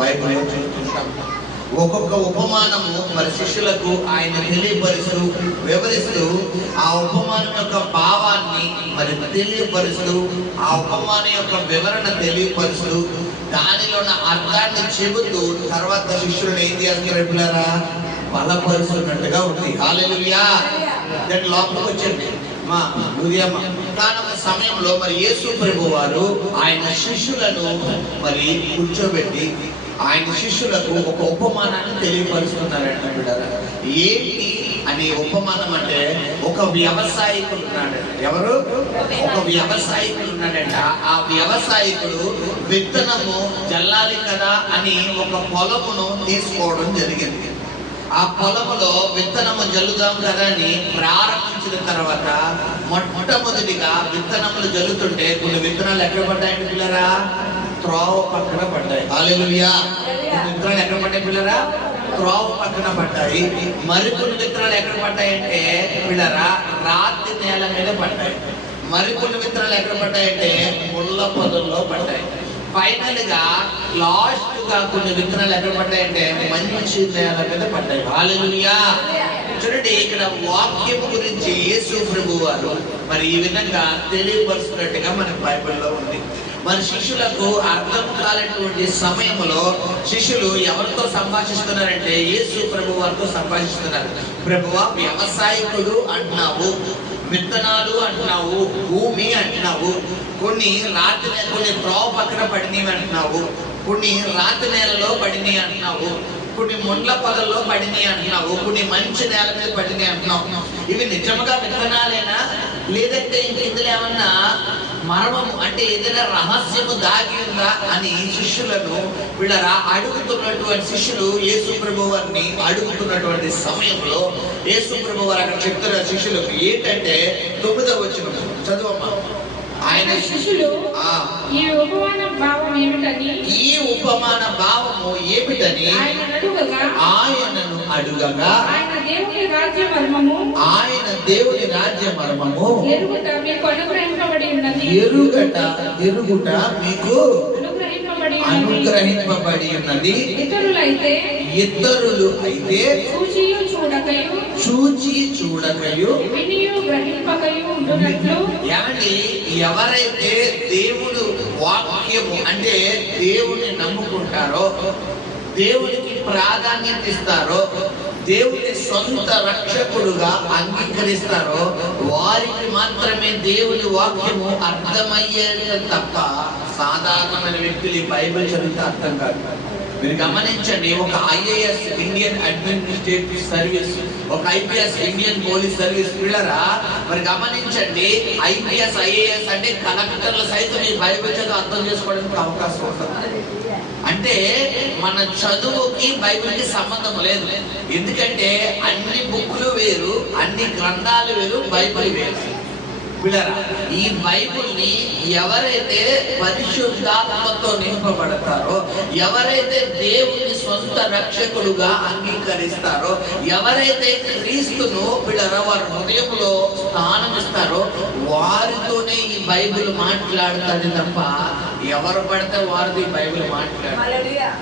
బైబిల్లో చూస్తుంటాం. ఒక్కొక్క ఉపమానము మరి శిష్యులకు ఆయన తెలియపరుస్తూ వివరిస్తూ ఆ ఉపమానం యొక్క భావాన్ని మరి తెలియపరుస్తూ ఆ ఉపమానం యొక్క వివరణ తెలియపరుస్తూ దానిలోని అర్థాన్ని చెబుతూ తర్వాత శిష్యులను ఏం చేస్తున్నారు పిల్లరా బలపరుస్తున్నట్టుగా ఉంది. హల్లెలూయా. దాని లోపలికి వచ్చండి మా ఉదయం ఒక సమయంలో మరి యేసు ప్రభు వారు ఆయన శిష్యులను మరి కూర్చోబెట్టి ఆయన శిష్యులకు ఒక ఉపమానాన్ని తెలియపరుస్తున్నారంట బిడ్డరా. ఏంటి అనే ఉపమానం అంటే ఒక వ్యవసాయకుడు ఉన్నాడంట. ఎవరు? ఒక వ్యవసాయకుడు ఉన్నాడంట. ఆ వ్యవసాయకుడు విత్తనము జల్లాలి కదా అని ఒక పొలమును తీసుకోవడం జరిగింది. ఆ పొలములో విత్తనము జల్లుదాం కదా అని ప్రారంభించిన తర్వాత మొట్టమొదటిగా విత్తనములు జల్లుతుంటే కొన్ని విత్తనాలు ఎక్కడ పడ్డాయండి పిల్లరా? త్రోవ పక్కన పడ్డాయి. హల్లెలూయా. విత్తనాలు ఎక్కడ పడ్డాయి పిల్లరా? త్రోవ పక్కన పడ్డాయి. మరికొన్ని విత్తనాలు ఎక్కడ పడ్డాయంటే పిల్లరా రాతి నేల మీద పడ్డాయి. మరికొన్ని విత్తనాలు ఎక్కడ పడ్డాయంటే ముళ్ళ పొదల్లో పడ్డాయి. ఫైనల్ గా లాస్ట్ గా కొన్ని విత్తనాలు ఎక్కడ పడ్డాయంటే మంచి నేల మీద పడ్డాయి. హల్లెలూయా. చూడండి, ఇక్కడ వాక్యం గురించి యేసు ప్రభు వారు మరి ఈ విధంగా తెలియపరుస్తున్నట్టుగా మనకు బైబిల్లో ఉంది. మరి శిష్యులకు అర్థం కాలేటువంటి సమయంలో శిష్యులు ఎవరితో సంభాషిస్తున్నారంటే యేసు ప్రభు వారితో సంభాషిస్తున్నారు. ప్రభువా, వ్యవసాయకుడు అంటున్నావు, విత్తనాలు అంటున్నావు, భూమి అంటున్నావు, కొన్ని త్రోవ పక్కన పడినవి అంటున్నావు, కొన్ని రాతి నేలలో పడినవి అంటున్నావు, కొన్ని ముండ్ల పొదల్లో పడినవి అంటున్నావు, కొన్ని మంచి నేల మీద పడినవి అంటున్నావు. ఇవి నిజంగా విత్తనాలేనా లేదంటే ఇందులో ఏమన్నా మర్మము అంటే ఏదైనా రహస్యము దాగి ఉందా అని శిష్యులను వీళ్ళరా అడుగుతున్నటువంటి శిష్యులు యేసు ప్రభు వారిని అడుగుతున్నటువంటి సమయంలో యేసు ప్రభు వారు అక్కడ చెప్తున్న శిష్యులకు ఏంటంటే 9వ వచనం చదువమ్మా. ఆయన శిష్యులు ఈ ఉపమాన భావము ఏమిటని ఆయనను అడుగగా ఆయన దేవుని రాజ్య మర్మము ఎరుగుట మీకు అనుగ్రహింపబడి ఉన్నది. ఇతరులు అయితే చూచి చూడకయు ఏమండి, ఎవరైతే దేవుడు వాక్యము అంటే దేవుని నమ్ముకుంటారో, దేవునికి ప్రాధాన్యత ఇస్తారో, దేవుని సొంత రక్షకుడుగా అంగీకరిస్తారో వారికి మాత్రమే దేవుని వాక్యము అర్థమయ్యేది తప్ప సాధారణమైన వ్యక్తులు ఈ బైబిల్ చదివితే అర్థం కాదు. మీరు గమనించండి, ఒక ఐఏఎస్ ఇండియన్ అడ్మినిస్ట్రేటివ్ సర్వీస్, ఒక ఐపీఎస్ ఇండియన్ పోలీస్ సర్వీస్ పిల్లరా మరి గమనించండి, ఐపీఎస్ ఐఏఎస్ అంటే కలెక్టర్ల సైతం ఈ బైబిల్ చదువు అర్థం చేసుకోవడానికి అవకాశం ఉంటుంది. అంటే మన చదువుకి బైబిల్కి సంబంధం లేదు. ఎందుకంటే అన్ని బుక్లు వేరు, అన్ని గ్రంథాలు వేరు, బైబిల్ వేరు. ఈ బైబిల్ని ఎవరైతే పరిశుద్ధాత్మతో నింపబడతారో, ఎవరైతే దేవుని సొంత రక్షకుడుగా అంగీకరిస్తారో, ఎవరైతే క్రీస్తును వారి హృదయంలో స్థానం ఇస్తారో వారితోనే ఈ బైబిల్ మాట్లాడుతుంది తప్ప ఎవరు పడితే వారిది బైబిల్ మాట్లాడారు.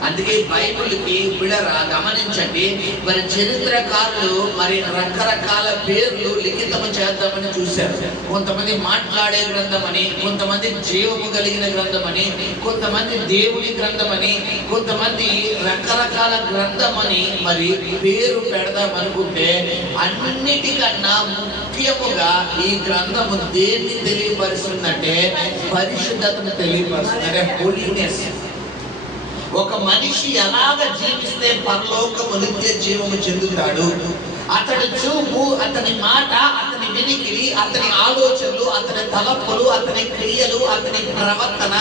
అందుకే బైబిల్కి గమనించండి, మరి చరిత్రకారులు మరి రకరకాల పేర్లు లిఖితము చేద్దామని చూశారు. కొంతమంది మాట్లాడే గ్రంథమని, కొంతమంది జీవము కలిగిన గ్రంథమని, కొంతమంది దేవుని గ్రంథమని, కొంతమంది రకరకాల గ్రంథమని మరి పేరు పెడదామనుకుంటే అన్నిటికన్నా ముఖ్యముగా ఈ గ్రంథము దేన్ని తెలియపరుస్తుందంటే పరిశుద్ధతను తెలియపరుస్తుంది. హోలీనెస్. ఒక మనిషి ఎలాగ జీవిస్తే పరలోకము నిత్య జీవము చెందుతాడు, అతడి చూపు, అతని మాట, అతని వినికిడి, అతని ఆలోచనలు, అతని తలపులు, అతని క్రియలు, అతని ప్రవర్తన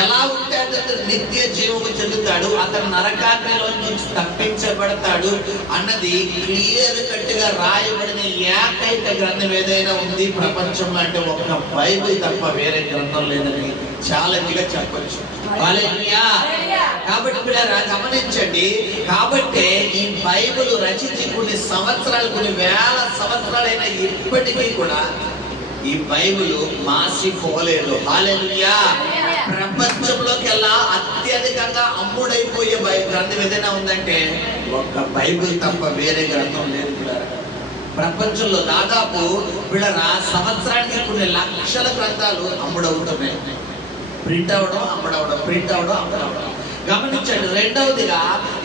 ఎలా ఉంటే అతను నిత్య జీవము చెందుతాడు, అతను నరకాగ్నిలో నుంచి తప్పించబడతాడు అన్నది క్లియర్ కట్ గా రాయబడిన ఏకైక గ్రంథం ఏదైనా ఉంది ప్రపంచంలో అంటే ఒక్క బైబిల్ తప్ప వేరే గ్రంథం లేదని ఛాలెంజ్ గా చెప్పచ్చు. కాబట్టి గమనించండి, కాబట్టి ఈ బైబిల్ రచించి కొన్ని సంవత్సరాలు, కొన్ని వేల సంవత్సరాలైనా ఇప్పటికీ కూడా ఈ బైబిల్ మాసిపోలేదు. హల్లెలూయా. ప్రపంచంలోకెల్లా అత్యధికంగా అమ్ముడైపోయే గ్రంథం ఏదైనా ఉందంటే ఒక్క బైబిల్ తప్ప వేరే గ్రంథం లేదు. ప్రపంచంలో దాదాపు వీళ్ళ సంవత్సరానికి కొన్ని లక్షల గ్రంథాలు అమ్ముడవుతున్నాయి. ప్రింట్ అవడం, అమ్ముడవడం, ప్రింట్ అవడం, అమ్ముడవడం. గమనించండి. రెండవదిగా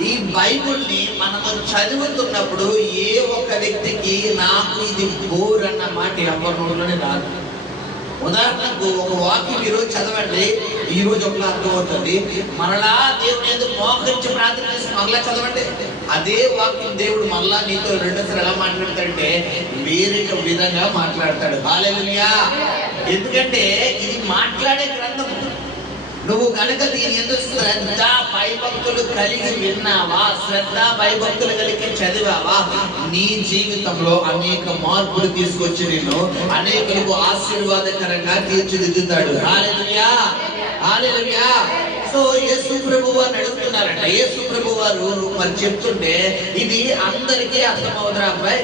ఈ బైబిల్ని మనము చదువుతున్నప్పుడు ఏ ఒక్క వ్యక్తికి నాకు ఇది బోర్ అన్న మాట ఎవరి నోట్లోనే రాదు. ఉదాహరణకు ఒక వాక్యం ఈరోజు చదవండి, ఈ రోజు ఒక అర్థం అవుతుంది. మరలా దేవుని ఎందుకు మోకరించి ప్రార్థన చేసి మరలా చదవండి, అదే వాక్యం దేవుడు మరలా నీతో రెండోసారి ఎలా మాట్లాడతాడంటే వేరే విధంగా మాట్లాడతాడు. హల్లెలూయా. ఎందుకంటే ఇది మాట్లాడే గ్రంథం. నువ్వు కనుక దీని ఎందుకు శ్రద్ధ భయభక్తులు కలిగి విన్నావా, శ్రద్ధ భయభక్తులు కలిగి చదివావా, నీ జీవితంలో అనేక మార్పులు తీసుకొచ్చి నిన్ను అనేకులకు ఆశీర్వాదకరంగా తీర్చిదిద్దుతాడు. హల్లెలూయా, హల్లెలూయా. సో యేసు ప్రభు వారు అడుగుతున్నారంట. యేసు ప్రభు వారు మరి చెప్తుంటే ఇది అందరికీ అర్థమవుతురా అబ్బాయి,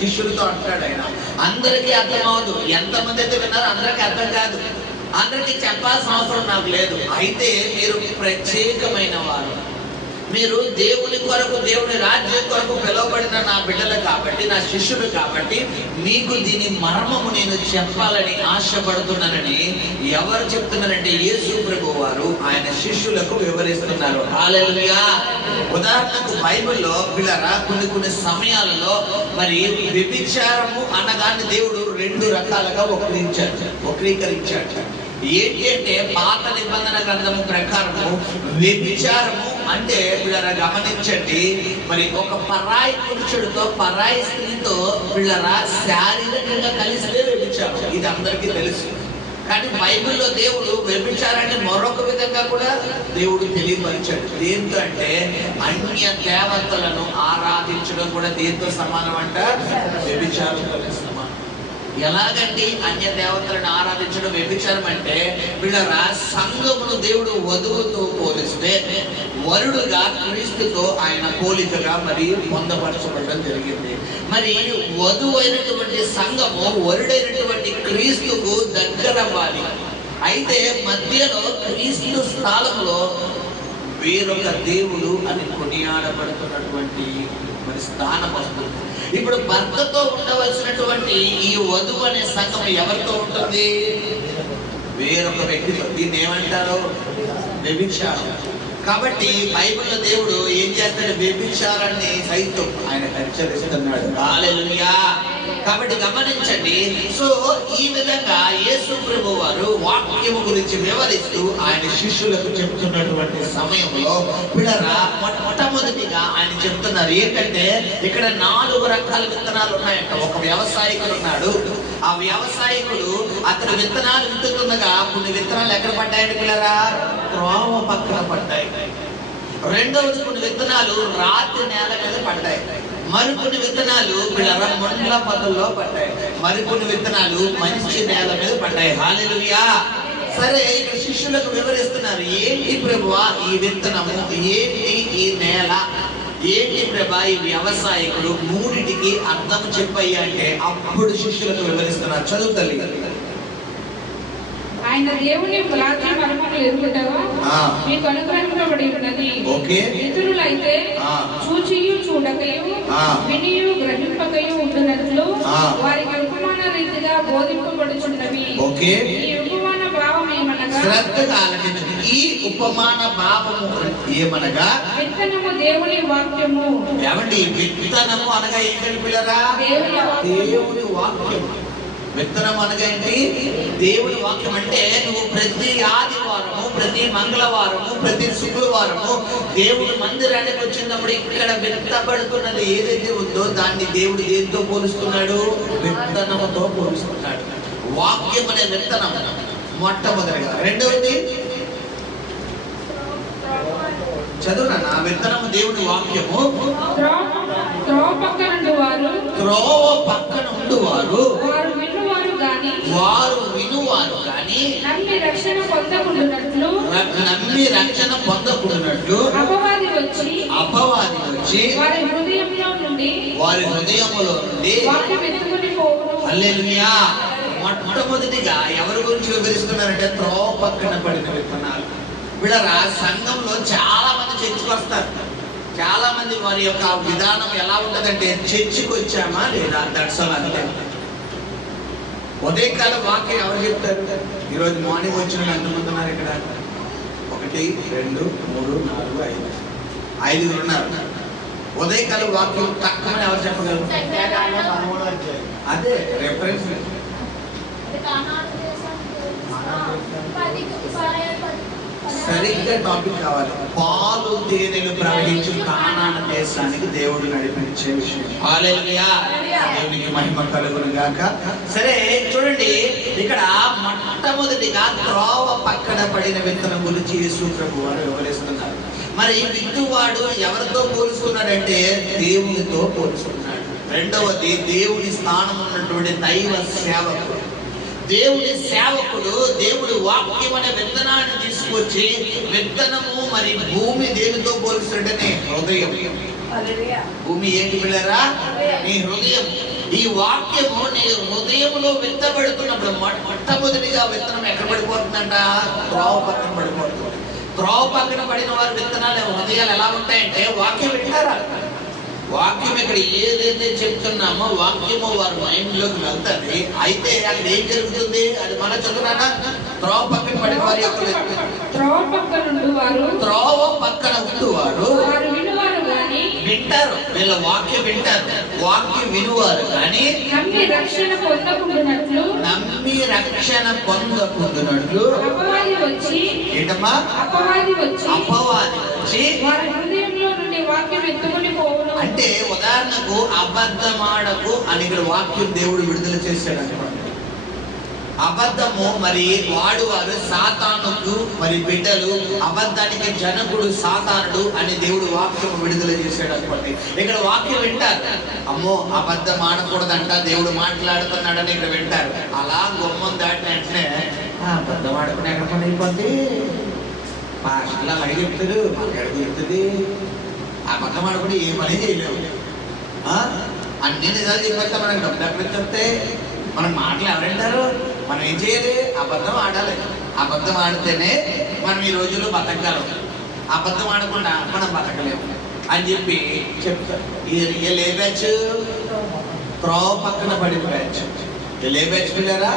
శిష్యులతో అంటాడు ఆయన. అందరికీ అర్థమవదు. ఎంతమంది అయితే విన్నారో అందరికీ అర్థం కాదు. అందరికీ చెప్పాల్సిన అవసరం నాకు లేదు. అయితే మీరు ప్రత్యేకమైన వారు, మీరు దేవుని కొరకు, దేవుని రాజ్యం కొరకు పిలువబడిన నా బిడ్డలు కాబట్టి, నా శిష్యులు కాబట్టి మీకు దీని మర్మము నేను చెప్పాలని ఆశపడుతున్నానని ఎవరు చెప్తున్నారంటే యేసు ప్రభు వారు ఆయన శిష్యులకు వివరిస్తున్నారు. హల్లెలూయా. ఉదాహరణకు బైబిల్లో పిల్లరా కొన్ని సమయాలలో మరి వ్యభిచారము అన్నదాన్ని దేవుడు రెండు రకాలుగా వక్రీకరించాడు. ఏంటి అంటే పాత నిబంధన గ్రంథము ప్రకారము వ్యభిచారము అంటే పిల్లరా గమనించండి, మరి ఒక పరాయి పురుషుడితో పరాయి స్త్రీతో పిల్లరా శారీరకంగా కలిసితే వ్యభిచారం. ఇది అందరికీ తెలుసు. కానీ బైబిల్లో దేవుడు వ్యభిచారాన్ని మరొక విధంగా కూడా దేవుడు తెలియపరిచాడు. దేంతో అంటే అన్య దేవతలను ఆరాధించడం కూడా దేంతో సమానం అంట, వ్యభిచారంతో సమానం. ఎలాగండి అన్య దేవతలను ఆరాధించడం వ్యభిచారం అంటే వీళ్ళ సంఘమును దేవుడు వధువుతో పోలిస్తే వరుడుగా క్రీస్తుతో ఆయన పోలికగా మరి పొందపరచబడడం జరిగింది. మరి వధువు అయినటువంటి సంఘము వరుడైనటువంటి క్రీస్తుకు దగ్గర అవ్వాలి. అయితే మధ్యలో క్రీస్తు స్థానంలో వేరొక దేవుడు అని కొనియాడబడుతున్నటువంటి మరి స్థానం వస్తుంది. ఇప్పుడు భర్తతో ఉండవలసినటువంటి ఈ వధువు అనే సంఘం ఎవరితో ఉంటుంది? వేరొక వ్యక్తితో. దీన్ని ఏమంటారు? వ్యభిచారం. కాబట్టి బైబిల్లో దేవుడు ఏం చేస్తాడు? వ్యభిచారాన్ని సైతం ఆయన హెచ్చరిస్తున్నాడు. హల్లెలూయా. కాబట్టి గమనించండి. సో ఈ విధంగా యేసు ప్రభు వారు వాక్యము గురించి వివరిస్తూ ఆయన శిష్యులకు చెప్తున్నటువంటి సమయంలో పిల్లరా మొట్టమొదటిగా ఆయన చెప్తున్నారు ఏంటంటే ఇక్కడ 4 రకాల విత్తనాలు ఉన్నాయంట. ఒక వ్యవసాయకుడు ఉన్నాడు. ఆ వ్యవసాయకుడు అతను విత్తనాలు విత్తుతుండగా కొన్ని విత్తనాలు ఎక్కడ పడ్డాయండి పిల్లరా? త్రోవ పక్కన పడ్డాయి. రెండవది కొన్ని విత్తనాలు రాతి నేల మీద పడ్డాయి. మరికొన్ని విత్తనాలు పిల్లరా మొండ్ల పదుల్లో పడ్డాయి. మరికొన్ని విత్తనాలు మంచి నేల మీద పడ్డాయి. హల్లెలూయా. సరే, ఇక్కడ శిష్యులకు వివరిస్తున్నారు. ఏంటి ప్రభువా ఈ విత్తనము, ఏంటి ఈ నేల, ఏంటి ప్రభా ఈ వ్యవసాయకుడు, మూడిటికి అర్థం చెప్పయ్యా అంటే అప్పుడు శిష్యులకు వివరిస్తున్నారు. చదువు తల్లి. ఆయన దేవుని రాజ్య మర్మములు ఎరుగుటగా మీకు అనుగ్రహింపబడి ఉన్నది. ఇతరులైతే చూచియు చూడకయు వినియు గ్రహింపకయు ఉంటున్నట్లు వారికి ఉపమాన రీతిగా బోధింపబడుచున్నవి. ఈ ఉపమాన భావం ఏమనగా, శ్రద్ధగా ఆలకించండి. ఈ ఉపమాన భావము ఏమనగా విత్తనము దేవుని వాక్యము. ఏమండి విత్తనము అనగా ఏంటంటే పిల్లరా? దేవుని వాక్యము. విత్తనం అనగా ఏంటి? దేవుని వాక్యం. అంటే నువ్వు ప్రతి ఆదివారము, ప్రతి మంగళవారము, ప్రతి శుక్రవారము దేవుని మందిరానికి వచ్చినప్పుడు ఇక్కడ విత్తబడుతున్నది ఏదైతే ఉందో దాన్ని దేవుడు దేనితో పోలుస్తున్నాడు? విత్తనముతో పోలుస్తున్నాడు. వాక్యం అనే విత్తనం మొట్టమొదటిగా. రెండవది చదువునా? నా విత్తనము దేవుని వాక్యము. త్రోవ పక్కన ఉండువారు వారు వినువారు కానీ నమ్మి రక్షణ పొందకుండునట్లు అపవాది వచ్చి వారి హృదయములో నుండి వాక్యం ఎత్తుకొని పోవును. హల్లెలూయా. మొట్టమొదటిగా ఎవరి గురించి వివరిస్తున్నారంటే త్రోవ పక్కన పడిన విత్తనాలు. వీళ్ళరా సంఘంలో చాలా మంది చర్చికి వస్తారు. చాలా మంది వారి యొక్క విధానం ఎలా ఉంటుందంటే, చర్చికి వచ్చామా లేదా దర్శనం అంతే. ఉదయకాలం వాక్యం ఎవరు చెప్తారు? ఈరోజు మార్నింగ్ వచ్చిన ఎంతమంది ఉన్నారు ఇక్కడ? 1 2 3 4 5 ఉన్నారు. ఉదయకాలం వాక్యం తక్కువని ఎవరు చెప్పగలరు? అదే రెఫరెన్స్. సరిగ్గా టాపిక్ కావాలి. పాలు తేనెలు ప్రవహించు కానాను దేశానికి దేవుడు నడిపించే విషయం. హల్లెలూయా, దేవునికి మహిమ కలుగును గాక. సరే చూడండి, ఇక్కడ మొట్టమొదటిగా త్రోవ పక్కన పడిన విత్తనం గురించి యేసు ప్రభు వారు వివరిస్తున్నారు. మరి విత్తువాడు ఎవరితో పోలుస్తున్నాడంటే దేవునితో పోలుస్తున్నాడు. రెండవది, దేవుని స్థానం ఉన్నటువంటి దైవ సేవకుడు. దేవుని సేవకుడు దేవుడు వాక్యం అనే విత్తనాన్ని తీసుకొచ్చి, విత్తనము మరి భూమి దేనితో పోలుస్తుంటే హృదయం. భూమి ఏంటి పిల్లరా? నీ హృదయం. ఈ వాక్యము నీ హృదయంలో విత్తబడుతున్నప్పుడు మొట్టమొదటిగా విత్తనం ఎక్కడ పడిపోతుందంట? త్రోవ పక్కన పడిపోతుంది. త్రోవ పక్కన పడిన వారి విత్తనాలు హృదయాలు ఎలా ఉంటాయంటే, వాక్యం వింటారా? వాక్యం ఇక్కడ ఏదైతే చెప్తున్నామో వాక్యము వారి మైండ్ లోకి వెళ్తుంది. అయితే అక్కడ ఏం జరుగుతుంది? అది మన చదువునా? త్రోవ పక్కన పడిన వారి యొక్క త్రోవ పక్కన ఉండువారు వింటారు. వీళ్ళ వాక్యం వింటారు, వాక్యం వినువారు కానీ నమ్మి రక్షణ పొందకుండునట్లు అపవాది వచ్చి వారి హృదయంలో నుండి వాక్యం ఎత్తుకుని పోవును. అంటే ఉదాహరణకు అబద్ధమాడకు అని ఇక్కడ వాక్యం దేవుడు విడుదల చేశాడు అనమాట. అబద్ధము మరి వాడువారు సాతానుకు మరి బిడ్డలు, అబద్ధానికి జనకుడు సాతానుడు అని దేవుడు వాక్యం విడుదల చేశాడు అనుకోండి. ఇక్కడ వాక్యం వింటారు, అమ్మో అబద్ధం ఆడకూడదంట, దేవుడు మాట్లాడుతున్నాడని ఇక్కడ వింటారు. అలా గుమ్మం దాటిన వెంటనే అబద్ధం ఆడుకుని ఎక్కడ పని అయిపోద్ది, పాస్టర్లు అలాగే చెప్తారు, మాకు ఎక్కడ చెప్తుంది, అబద్ధం ఆడుకుని ఏ పని చేయలేము, అన్ని నిజాలు చెప్పేస్తే మనకు డబ్బులు ఎక్కడ చెప్తే మనం మాటలు ఎవరంటారు? మనం ఏం చేయాలి? అబద్ధం ఆడాలి. అబద్ధం ఆడితేనే మనం ఈ రోజుల్లో బతకగలం. అబద్ధం ఆడకుండా మనం బతకలేము అని చెప్పి చెప్తారు. ఇది ఏ బ్యాచ్? త్రోవ పక్కన పడిన బ్యాచ్. ఏ బ్యాచ్ పిల్లరా?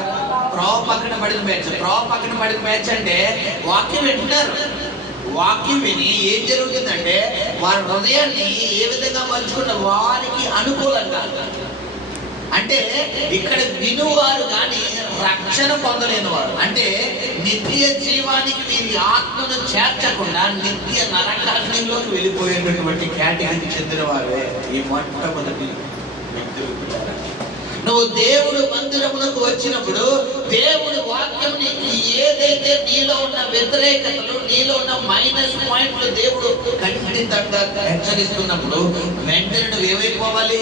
త్రోవ పక్కన పడిన బ్యాచ్. త్రోవ పక్కన పడిన బ్యాచ్ అంటే వాక్యం వింటారు. వాక్యం విని ఏం జరుగుతుందంటే వారి హృదయాన్ని ఏ విధంగా మలుచుకున్న వారికి అనుకూలంగా. అంటే ఇక్కడ వినువారు కానీ రక్షణ పొందలేని వారు, అంటే నిత్య జీవానికి వీరి ఆత్మను చేర్చకుండా నిత్య నరకాగ్నిలోకి వెళ్ళిపోయేటటువంటి కేటగిరీకి చెందిన వారే ఈ మొట్టమొదటి వ్యక్తులు. నువ్వు దేవుడు మందిరములకు వచ్చినప్పుడు దేవుడి వాక్యం నీకు ఏదైతే నీలో ఉన్న వ్యతిరేకతలు, నీలో ఉన్న మైనస్ పాయింట్లు దేవుడు ఖండితంగా హెచ్చరిస్తున్నప్పుడు వెంటనే నువ్వు ఏమైపోవాలి?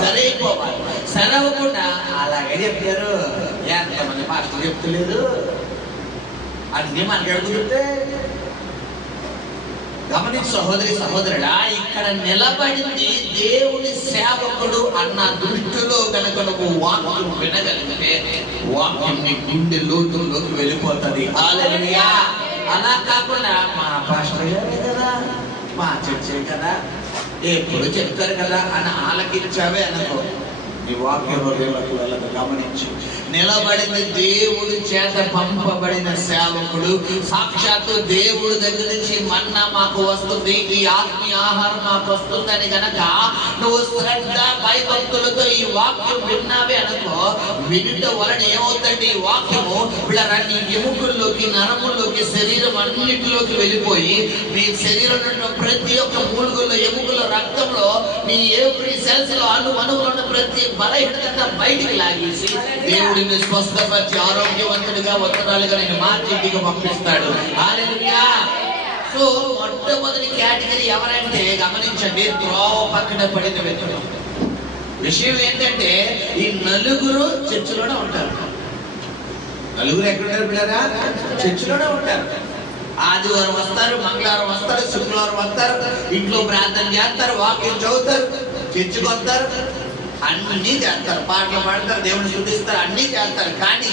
సరైపోవాలి. సరవకుండా అలాగే చెప్పారు, ఎంతమంది పాస్టర్లు చెప్తలేదు అన్ని మనకి అడుగుతుంటే. గమనించి సహోదరి సహోదరుడా, ఇక్కడ నిలబడింది దేవుని సేవకుడు అన్న దృష్టిలో కనుక నువ్వు వాక్యం వినగలిగితే వాక్యం నీ గుండె లోతుల్లోకి వెళ్ళిపోతుంది. హల్లెలూయా. అలా కాకుండా మా పాస్టర్ గారే కదా, మా చర్చే కదా, ఎప్పుడు చెప్తారు కదా అని ఆలకించావే అనుకో, నీ వాక్య హృదయంలోకి వెళ్ళదు. గమనించు, నిలబడిన దేవుడి చేత పంపబడిన సేవకుడు, సాక్షాత్తు దేవుడి దగ్గర నుంచి మన్నా మాకు వస్తుంది, ఈ ఆత్మీయ ఆహారం మాకు వస్తుందని గనక నువ్వు శ్రద్ధ భయభక్తులతో ఈ వాక్యం విన్నావే అనుకో, వినుట వలన ఏమవుతుంది? ఈ వాక్యము ఇలా నీ ఎముకల్లోకి, నరముల్లోకి, శరీరం అన్నిటిలోకి వెళ్ళిపోయి నీ శరీరంలో ప్రతి ఒక్క మూలుగుల్లో, ఎముకల్లో, రక్తంలో, నీ ఎవ్రీ సెల్స్ లో అణువులో ఉన్న ప్రతి బలహీనత బయటికి లాగేసి దేవుడిని స్వస్థపరిచి ఆరోగ్యవంతుడిగా, ఉత్తరాలుగా నేను మార్చి ఇంటికి పంపిస్తాడు. హల్లెలూయా. సో మొట్టమొదటి కేటగిరీ ఎవరంటే గమనించండి, త్రోవ పక్కన పడిన వ్యక్తులు. విషయం ఏంటంటే ఈ నలుగురు చర్చిలోనే ఉంటారు. నలుగురు ఎక్కడుంటారు పిల్లరా? చర్చిలోనే ఉంటారు. ఆదివారం వస్తారు, మంగళవారం వస్తారు, శుక్రవారం వస్తారు, ఇంట్లో ప్రార్థన చేస్తారు, వాక్యం చదువుతారు, చర్చికి వస్తారు. అన్నీ చేస్తారు, పాటలు పాడతారు, దేవుని స్తుతిస్తారు, అన్నీ చేస్తారు. కానీ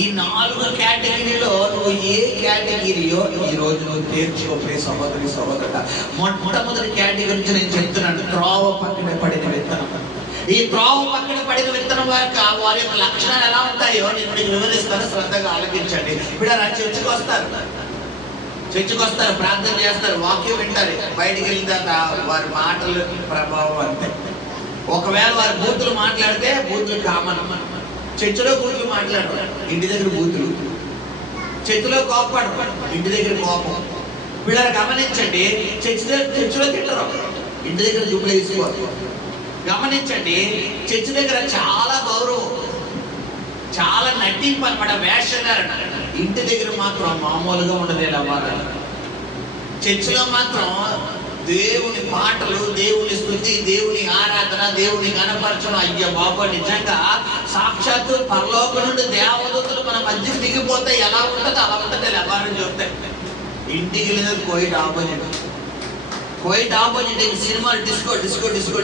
ఈ 4 కేటగిరీలో నువ్వు ఏ కేటగిరీయో ఈ రోజు నువ్వు తీర్చుకోపోయే సహోదరి సహోదరుడా. మొట్టమొదటి కేటగిరీ నుంచి నేను చెప్తున్నాను, త్రోవ పక్కన పడిన విత్తనం. ఈ త్రోవ పక్కన పడిన విత్తనం వారి యొక్క లక్షణాలు ఎలా ఉంటాయో నేను మీకు వివరిస్తాను, శ్రద్ధగా ఆలోచించండి. ఇప్పుడు అలా చర్చకు వస్తారు, ప్రార్థన చేస్తారు, వాక్యం వింటారు, బయటికి వెళ్ళిన తర్వాత వారి మాటలు ప్రభావం అంతే. ఒకవేళ వారి బూతులు మాట్లాడితే బూతులు కామన్. చర్చిలో బూతులు మాట్లాడరు, ఇంటి దగ్గర బూతులు. చర్చిలో కోపపడరు, ఇంటి దగ్గర కోపం. వీళ్ళని గమనించండి, చర్చిలో తిట్టరు, ఇంటి దగ్గర దుబ్బులు వేసుకోరు. గమనించండి, చర్చి దగ్గర చాలా గౌరవం, చాలా నటింపు అనమాట, వేషధారణ. ఇంటి దగ్గర మాత్రం మామూలుగా ఉండదు. ఇలా చర్చిలో మాత్రం దేవుని పాటలు, దేవుని స్తుతి, దేవుని ఆరాధన, దేవుని గణపరచడం. అయ్య బాబా, నిజంగా సాక్షాత్తు పరలోకం నుండి దేవదూతలు మన మధ్య దిగిపోతే ఎలా ఉంటుంది అలా ఉంటుంది. ఎవరిని చెప్తాయి ఇంటికి వెళ్ళినది కోయిట్ ఆపోజిట్ సినిమాలు,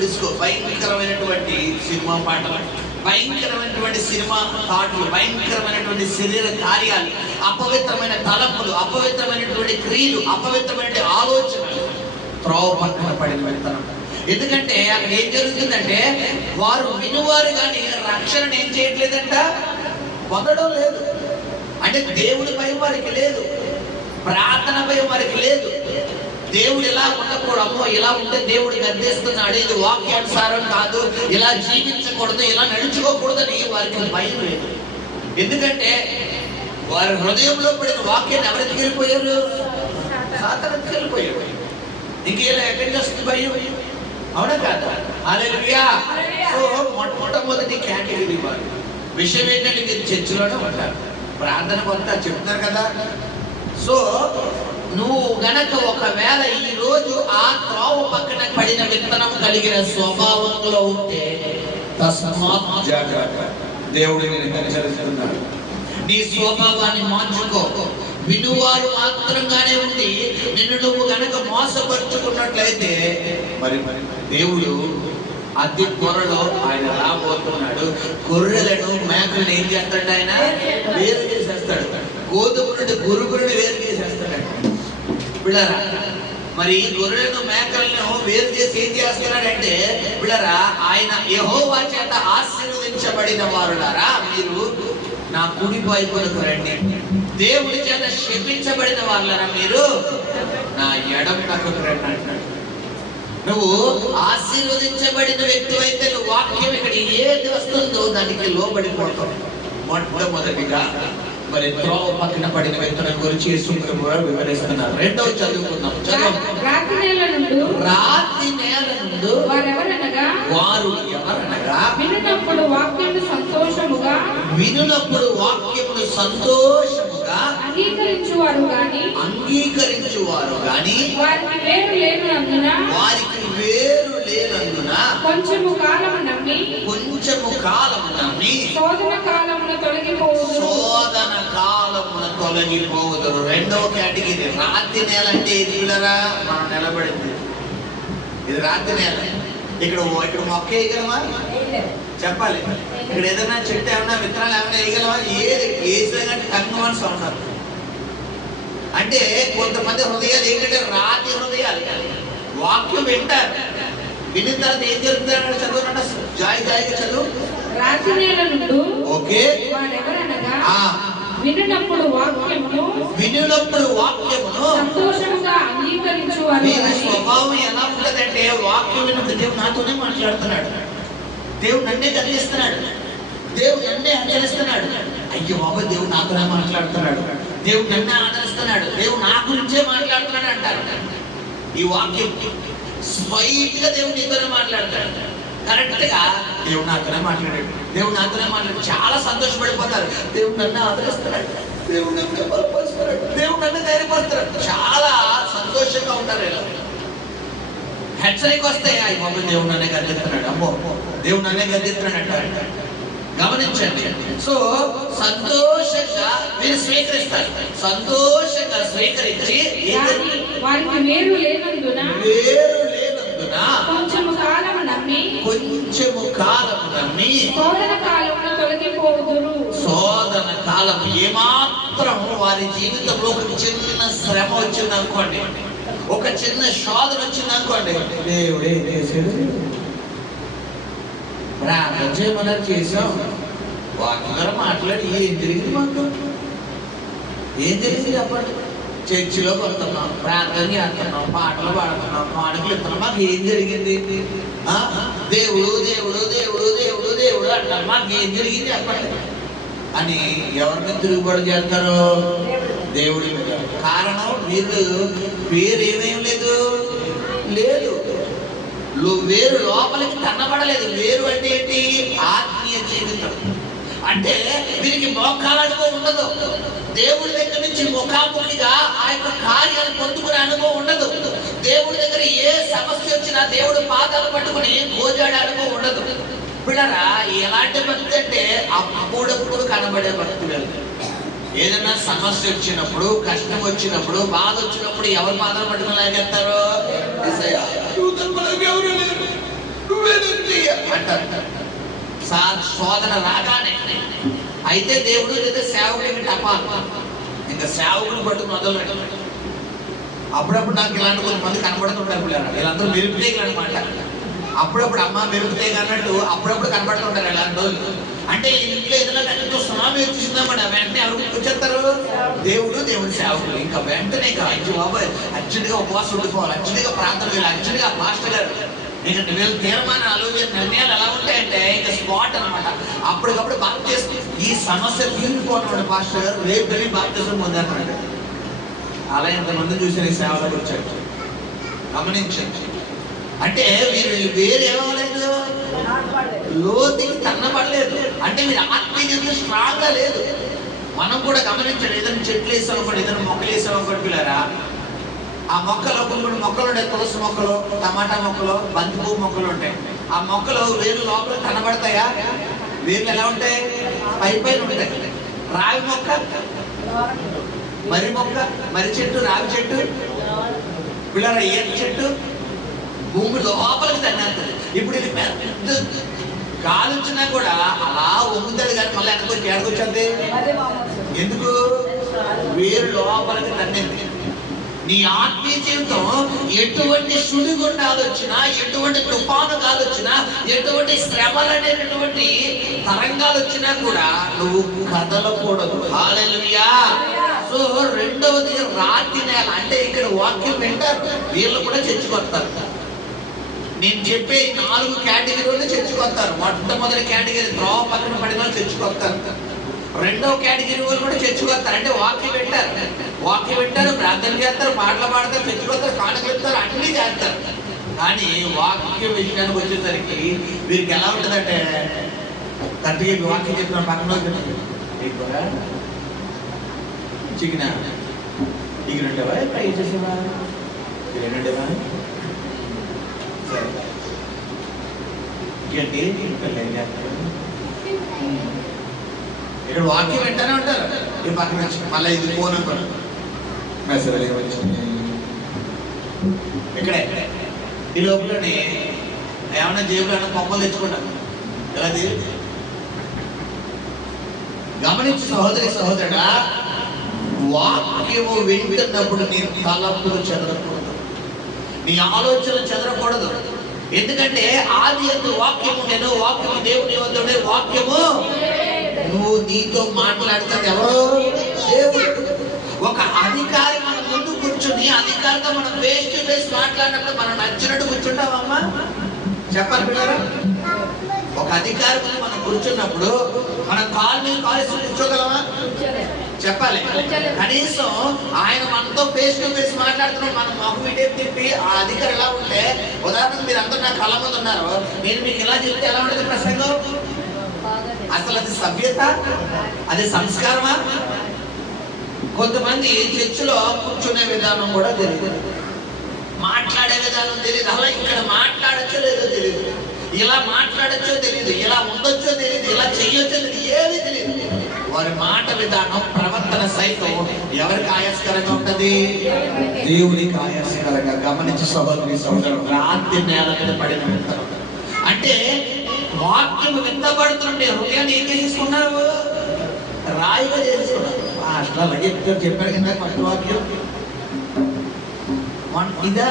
డిస్కో భయంకరమైనటువంటి సినిమా పాటలు, భయంకరమైనటువంటి సినిమా థాట్లు, భయంకరమైనటువంటి శరీర కార్యాలు, అపవిత్రమైన తలంపులు, అపవిత్రమైనటువంటి క్రియలు, అపవిత్రమైన ఆలోచనలు. త్రోవ పక్కన పడిన విత్తనం. ఎందుకంటే అక్కడ ఏం జరుగుతుందంటే వారు వినువారు కానీ రక్షణ ఏం చేయట్లేదంట, పొందడం లేదు. అంటే దేవుడి భయం వారికి లేదు, ప్రార్థన భయం వారికి లేదు. దేవుడు ఇలా ఉండకూడదు, ఇలా ఉంటే దేవుడు గద్దేస్తున్నాడు, ఇది వాక్యానుసారం కాదు, ఇలా జీవించకూడదు, ఇలా నడుచుకోకూడదని వారికి భయం లేదు. ఎందుకంటే వారి హృదయంలో పడిన వాక్యాన్ని ఎవరికి వెళ్ళిపోయారు? సాతానుకి వెళ్ళిపోయారు. ఇంకేలా ఎక్కడికి వస్తుంది భయం? అవునా కాదా? హల్లెలూయా. సో మొట్టమొదటి కేటగిరీ వారు. విషయం ఏంటంటే మీరు చర్చిలోనే ఉంటారు, ప్రార్థన కొంత చెప్తున్నారు కదా. సో నువ్వు గనక ఒకవేళ ఈ రోజు ఆ త్రోవ పక్కన పడిన విత్తనం కలిగిన స్వభావంలో ఉంటే తస్మాత్ జాగ్రత్త, దేవుడు నిన్ను హెచ్చరిస్తున్నాడు. నీ స్వభావాన్ని మార్చుకో. వినువారు మాత్రంగానే ఉండి నిన్ను నువ్వు గనక మోసపరుచుకున్నట్లయితే మరి దేవుడు అతి త్వరలో ఆయన రాబోతున్నాడు. గొర్రెలను మేకలను ఏం చేస్తాడు? ఆయన వేరు చేసేస్తాడు. గోధుమ నుండి గురుగురుని వేరు చేసేస్తాడు. బిళ్ళరా, మరి గొర్రెలను మేకలను వేరు చేసి ఏం చేస్తున్నాడంటే, బిళ్ళరా, ఆయన యెహోవా చేత ఆశీర్వదించబడిన వారులారా మీరు నా కుడి వైపునకు రండి, దేవుడి చేత శపించబడిన వాళ్ళరా మీరు నా ఎడమ పక్కకు రండి అంటాడు. నువ్వు ఆశీర్వదించబడిన వ్యక్తి అయితే నువ్వు వాక్యం ఇక్కడ ఏది వస్తుందో దానికి లోబడిపోతావు. మొట్టమొదటిగా మరి త్రోవ పక్కన పడిన విత్తనం గురించి యేసుక్రీస్తు కూడా వివరిస్తున్నారు. రెండవ చదువుకుందాం. రాతి నేల నుండి వారు ఎవరనగా వినునప్పుడు వాక్యమును సంతోషముగా అంగీకరించువారు గాని వారికి వేరు లేనందున కొంచెము కాలము నమ్మి శోధన కాలమున తొలగిపోవుదురు. రెండవ కేటగిరీ రాతి నేల. అంటే ఇది మనం నిలబడింది, ఇది రాతి నేల. ఇక్కడ మొక్క వేయగలమా? చెప్పాలి. ఇక్కడ ఏదైనా చెట్టు ఏమైనా విత్తనాలు ఏమైనా వేయగలమా? ఏది వేసినా టంగమని ఉన్నారు. అంటే కొంతమంది హృదయాలు ఏంటంటే రాతి హృదయాలు. వాక్యం వింటారు, విన్న తర్వాత ఏం జరుగుతుందంటే చదువునంటే జాయిగా చదువు. రాతి నేల నుండి ఓకే వినునప్పుడు వాక్యమును సంతోషముగా అంగీకరించువారు. స్వభావం ఎలా ఉంటదంటే వాక్యం విన్నప్పుడు దేవుడు నాతోనే మాట్లాడుతున్నాడు, దేవుడు నన్నే గర్విస్తున్నాడు, దేవుడు నన్నే హెచ్చరిస్తున్నాడు. అయ్యో బాబా, దేవుడు నాతోనే మాట్లాడుతున్నాడు, దేవుడు నన్నే ఆదరిస్తున్నాడు, దేవుడు నా గురించే మాట్లాడుతున్నాడు అంటారు. ఈ వాక్యం స్వైట్ గా దేవుడు నీతోనే మాట్లాడతాడు. కరెక్ట్ గా దేవుడు నాతోనే మాట్లాడాడు, దేవుడు నాతోనే మాట్లాడు. చాలా సంతోషపడిపోతారు. దేవుడు నన్ను ఆదరిస్తున్నాడు, దేవుడు నన్ను బలపరుస్తున్నాడు, దేవుడు నన్ను ధైర్యపరుస్తున్నాడు. చాలా సంతోషంగా ఉంటారు. ఇలా హెచ్చరిక వస్తే అయ్యి బాబు దేవుడు నన్నే గద్దిస్తున్నాడు, అమ్మో దేవుడు నన్నే గద్దిస్తున్నాడు అంటారు. గమనించండి. సో సంతోషంగా మీరు స్వీకరిస్తారు. సంతోషంగా స్వీకరించి వారికి వేరు లేనందున కొంచెము కాలము నమ్మి కొంచెము కాలము నమ్మి శోధన కాలమున తొలగిపోదురు. శోధన కాలం ఏమాత్రం వారి జీవితంలో ఒక చిన్న శ్రమ వచ్చింది అనుకోండి, ఒక చిన్న శోధన వచ్చింది అనుకోండి, దేవుడు ఏం చేశాడు? ప్రార్థన చేయమన్నారు, చేసాం, వాక్యం మాట్లాడి ఏం జరిగింది? మాకు ఏం జరిగింది చెప్పండి? చర్చిలో కొడుతున్నాం, ప్రార్థన చేస్తున్నాం, పాటలు పాడుతున్నాం, పాడుకులు ఇస్తున్నాం, మాకు ఏం జరిగింది? దేవుడు దేవుడు దేవుడు దేవుడు దేవుడు అంటారు, మాకు ఏం జరిగింది చెప్పండి అని ఎవరి మీద తిరుగుబాటు చేస్తారు? దేవుడి మీద. కారణం వీళ్ళు పేరు ఏమేం లేదు, వేరు లోపలికి కన్నబడలేదు. వేరు అంటే ఏంటి? ఆత్మీయ జీవితం. అంటే వీరికి మోకాలనుభవం ఉండదు, దేవుడి దగ్గర నుంచి ముఖాముఖిగా ఆ యొక్క కార్యాలు పొందుకునే అనుభవం ఉండదు. దేవుడి దగ్గర ఏ సమస్య వచ్చినా దేవుడు పాదాలు పట్టుకుని గోజాడే అనుభవం ఉండదు. పిల్లరా, ఎలాంటి భక్తి అంటే అప్పుడప్పుడు కనబడే భక్తి వేరు. ఏదైనా సమస్య వచ్చినప్పుడు, కష్టం వచ్చినప్పుడు, బాధ వచ్చినప్పుడు ఎవరు పాదాలు పట్టుకుని లాగేస్తారు? అంటారు. శోధన రాగానే అయితే దేవుడు లేదా సేవకుడికి టపాలు, ఇంకా సేవకుని పట్టు మొదలు పెట్టాలి. అప్పుడప్పుడు నాకు ఇలాంటి కొంతమంది కనబడుతుంటారు పిల్లలు, వీళ్ళందరూ మెరుపుతేగలు అనమాట. అప్పుడప్పుడు అమ్మ మెరుపుతేగ అన్నట్టు అప్పుడప్పుడు కనబడుతుంటారు ఇలాంటి రోజులు. అంటే ఇంట్లో ఏదైనా కనుక సునామీ వచ్చేసిందామని వెంటనే ఎవరు వచ్చేస్తారు? దేవుడి సేవకులు. ఇంకా వెంటనే బాబాయ్ అర్జెంట్గా ఉపవాసం ఉండిపోవాలి, అర్జెంట్గా ప్రార్థన చేయాలి, అర్జెంట్గా మాస్టర్ గారు. ఎందుకంటే వీళ్ళ తీర్మానాలు, వీళ్ళ నిర్ణయాలు ఎలా ఉంటాయంటే ఇంకా స్పాట్ అనమాట. అప్పటికప్పుడు బాప్తిసం, ఈ సమస్య తీరిపోవడం మాస్టర్ గారు రేపు వెళ్ళి బాప్తిసం పొందారంటే. అలా ఎంతమంది చూసిన ఈ సేవలకు వచ్చారు, గమనించండి. అంటే వీరు వేరు ఏమవలేదు, లోతుకి తన్నబడలేదు. అంటే మీరు ఆత్మీయంగా స్ట్రాంగ్ గా లేదు. మనం కూడా గమనించండి, ఏదైనా చెట్లు వేసాం అనుకోండి, ఏదైనా మొక్కలు వేసాం అనుకోండి పిల్లరా, ఆ మొక్కలు కొన్ని మొక్కలు ఉంటాయి, తులసి మొక్కలు, టమాటా మొక్కలు, బంతి పువ్వు మొక్కలు ఉంటాయి. ఆ మొక్కలు వేర్లు లోపల కనబడతాయా? వేర్లు ఎలా ఉంటాయి? పైన ఉంటాయి. రావి మొక్క, మరి చెట్టు, రావి చెట్టు పిల్లరా, ఈత చెట్టు భూమి లోపలికి తన్నేస్తుంది. ఇప్పుడు ఇది పెద్ద గాలి వచ్చినా కూడా అలా వంగుతాడు, కానీ మళ్ళీ వెనకొచ్చి ఏడకొచ్చింది. ఎందుకు? వేరు లోపలికి తన్నింది. నీ ఆత్మీయ జీవితం ఎటువంటి సుడిగుండాలు వచ్చినా, ఎటువంటి తుఫాను గాలు వచ్చినా, ఎటువంటి శ్రమలు అనేటటువంటి తరంగాలు వచ్చినా కూడా నువ్వు కదలకూడదు. హల్లెలూయా. సో రెండవది రాతి నేల. అంటే ఇక్కడ వాక్యం వింటారు, వీళ్ళు కూడా చర్చకొస్తారు. నేను చెప్పే 4 కేటగిరీలు చర్చకొస్తారు. మొట్టమొదటి కేటగిరీ త్రోవ పక్కన పడిన వాళ్ళు చర్చకొస్తారు. రెండవ కేటగిరీ వాళ్ళు కూడా చర్చకొస్తారు. అంటే వాక్యం వింటారు, ప్రార్థన చేస్తారు, పాటలు పాడతారు, చర్చకొస్తారు, కానుకలు ఇస్తారు, అన్ని చేస్తారు. కానీ వాక్య విషయానికి వచ్చేసరికి వీరికి ఎలా ఉంటుందంటే, తండ్రికి వాక్యం చెప్తున్న పక్కన చికెన్ ఇగినంటేవా ఫ్రై చేసేవా ఇగినంటేవా ఇక్కడ వాక్యం వెంటనే ఉంటారు. ఈ పక్కన వచ్చి మళ్ళీ ఇది ఫోన్ అనుకోండి, మెసేజ్ వచ్చింది ఇక్కడే. ఈ లోపలనే ఏమన్నా జేబులో పప్పలు తెచ్చుకుంటారు. ఎలా తెలియదు? గమనించి సహోదరుడా, వాక్యము వింటున్నప్పుడు నీ తలపులు చెదరకూడదు, నీ ఆలోచన చెదరకూడదు. ఎందుకంటే ఆది యందు వాక్యము నేను, వాక్యము దేవుని వద్ద, వాక్యము నువ్వు నీతో మాట్లాడుతుంది ఎవరు? దేవుడు. ఒక అధికారి మన ముందు కూర్చుని అధికారితో మనం ఫేస్ టు ఫేస్ మాట్లాడినప్పుడు మనం నచ్చినట్టు కూర్చుంటామమ్మా? చెప్పాలి పిల్లలు. ఒక అధికారి ముందు మనం కూర్చున్నప్పుడు మనం కాలు మీద కాలేసి కూర్చోగలమా? చెప్పాలి. కనీసం ఆయన మనతో ఫేస్ టు ఫేస్ మాట్లాడుతున్నాం, మనం మొహం ఇటే తిప్పి ఆ అధికారి ఎలా ఉంటే, ఉదాహరణకు మీరు అందరూ నా కళ్ళ ముందు ఉన్నారు, నేను మీకు ఇలా చెప్తే ఎలా ఉంటుంది ప్రసంగం? అసలు అది సభ్యత, అది సంస్కారమా? కొంతమంది చర్చిలో కూర్చునే విధానం కూడా తెలియదు, మాట్లాడే విధానం తెలియదు. అలా ఇక్కడ మాట్లాడచ్చో లేదో తెలియదు, ఇలా మాట్లాడచ్చో తెలియదు, ఇలా ఉండొచ్చో తెలియదు, ఇలా చెయ్యొచ్చో తెలియదు, ఏది తెలియదు. వారి మాట విధానం, ప్రవర్తన సైతం ఎవరికి ఆయాస్కరంగా ఉంటది? దేవునికి ఆయాస్కరంగా. గమనించి సహోదరుడు, రాత్రి నేల మీద పడిన విత్తనం. అంటే వాక్యం విత్తబడుతుంటే హృదయాన్ని ఏం చేసేసుకున్నారు? రాయిగా చేసుకున్నారు. అసలు అలా చెప్పాడు కింద ఫస్ట్ వాక్యం ఇదా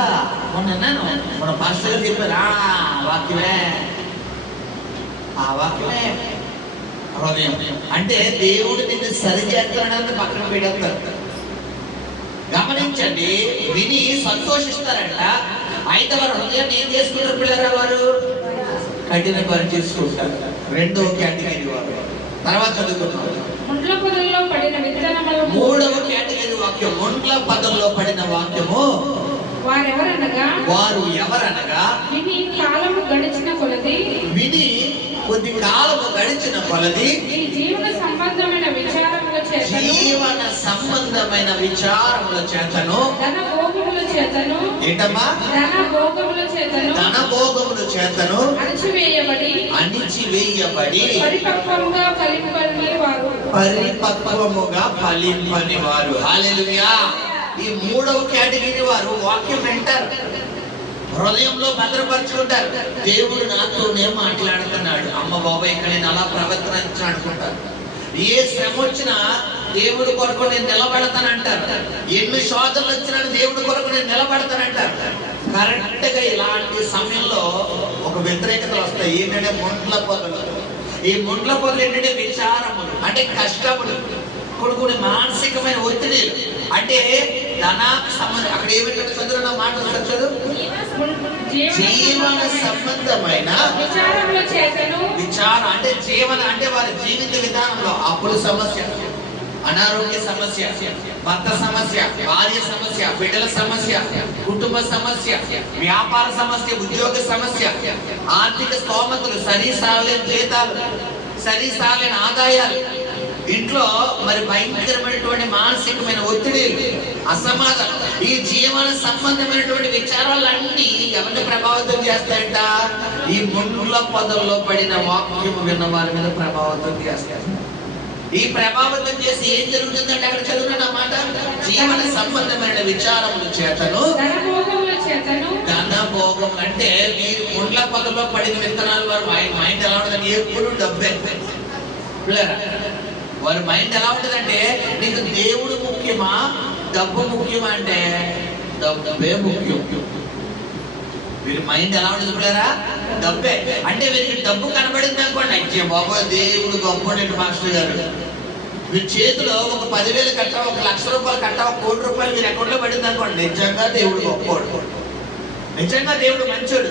మొన్న మన పాస్టర్ గారు చెప్పారు. వాక్యమే, ఆ వాక్యమే హృదయం. అంటే దేవుడు నిన్ను సరి చేస్తాడని పక్కన పెడతారు. గమనించండి, విని సంతోషిస్తారంట. అయితే వారు హృదయాన్ని ఏం చేసుకుంటారు పిల్లరా? వారు కఠిన పని చేసుకుంటారు. రెండవ కేటగిరీ వారు. తర్వాత చదువుకున్నారు. మూడవ కేటగిరీ వాక్యం, ముండ్ల పదంలో పడిన వాక్యము. వారు ఎవరనగా విని కాలము గడిచిన కొలది, విని కొద్ది కాలము గడిచిన కొలది జీవన సంబంధమైన విచారముల చేతను ధన భోగముల చేతను ఏంటమ్మా? ధన భోగముల చేతను అణిచివేయబడి పరిపక్వముగా ఫలింపని వారు. హల్లెలూయా. ఈ మూడవ కేటగిరీ వారు వాక్యం వింటారు, హృదయంలో భద్రపరుచుకుంటారు. దేవుడు నాతోనే మాట్లాడుతున్నాడు, అమ్మ బాబాయ్ ఇక్కడ నేను అలా ప్రవర్తన అనుకుంటారు. ఏ శ్రమ వచ్చినా దేవుడి కొరకు నేను నిలబడతానంటారు. ఎన్ని శోధనలు వచ్చినా దేవుడి కొరకు నేను నిలబడతానంటారు. కరెక్ట్ గా ఇలాంటి సమయంలో ఒక వ్యతిరేకతలు వస్తాయి. ఏంటంటే ముండ్ల పొదలు. ఈ ముండ్ల పొదలు ఏంటంటే విచారములు, అంటే కష్టములు, కొన్ని మానసికమైన ఒత్తిడి. అంటే ధనానికి సంబంధం, అక్కడ ఏమిటంటే చదువున్న మాట చదువు, జీవన సంబంధమైన విచారం. అంటే జీవన అంటే వారి జీవిత విధానంలో అప్పుల సమస్య, అనారోగ్య సమస్య, భర్త సమస్య, భార్య సమస్య, బిడ్డల సమస్య, కుటుంబ సమస్య, వ్యాపార సమస్య, ఉద్యోగ సమస్య, ఆర్థిక స్తోమతలు, సరిసాలేని జీతాలు, సరిసాలేని ఆదాయాలు, ఇంట్లో మరి భయంకరమైనటువంటి మానసికమైన ఒత్తిడి, అసమాధానం, ఈ జీవన సంబంధమైనటువంటి విచారాలన్నీ ఎవరిని ప్రభావితం చేస్తాయంట? ఈ ముండ్ల పొదల్లో పడిన వాక్యం విన్న వారి మీద ప్రభావితం చేస్తాయి. ఈ ప్రభావితం చేసి ఏం జరుగుతుందంటే అక్కడ చదువుతున్న మాట, జీవన సంబంధమైన విచారముల చేతను ధన భోగం. అంటే మీరు ముండ్ల పొదల్లో పడిన విత్తనాలు వారు మైండ్ ఎలా ఉంటుందని ఎప్పుడు డబ్బే పిల్లరా. వారి మైండ్ ఎలా ఉంటుందంటే నీకు దేవుడు ముఖ్యమా డబ్బు ముఖ్యమా అంటే డబ్బే ముఖ్యం. వీరి మైండ్ ఎలా ఉంటుంది పిల్లరా? డబ్బే. అంటే వీరికి డబ్బు కనబడింది అనుకోండి, అయ్యే బాబా దేవుడు గొప్ప మాస్టర్ గారు. వీరి చేతిలో ఒక 10,000 కట్ట, 1,00,000 రూపాయలు కట్ట, 1 కోటి రూపాయలు మీరు అకౌంట్లో పడింది అనుకోండి, నిజంగా దేవుడు గొప్పోడు, నిజంగా దేవుడు మంచోడు.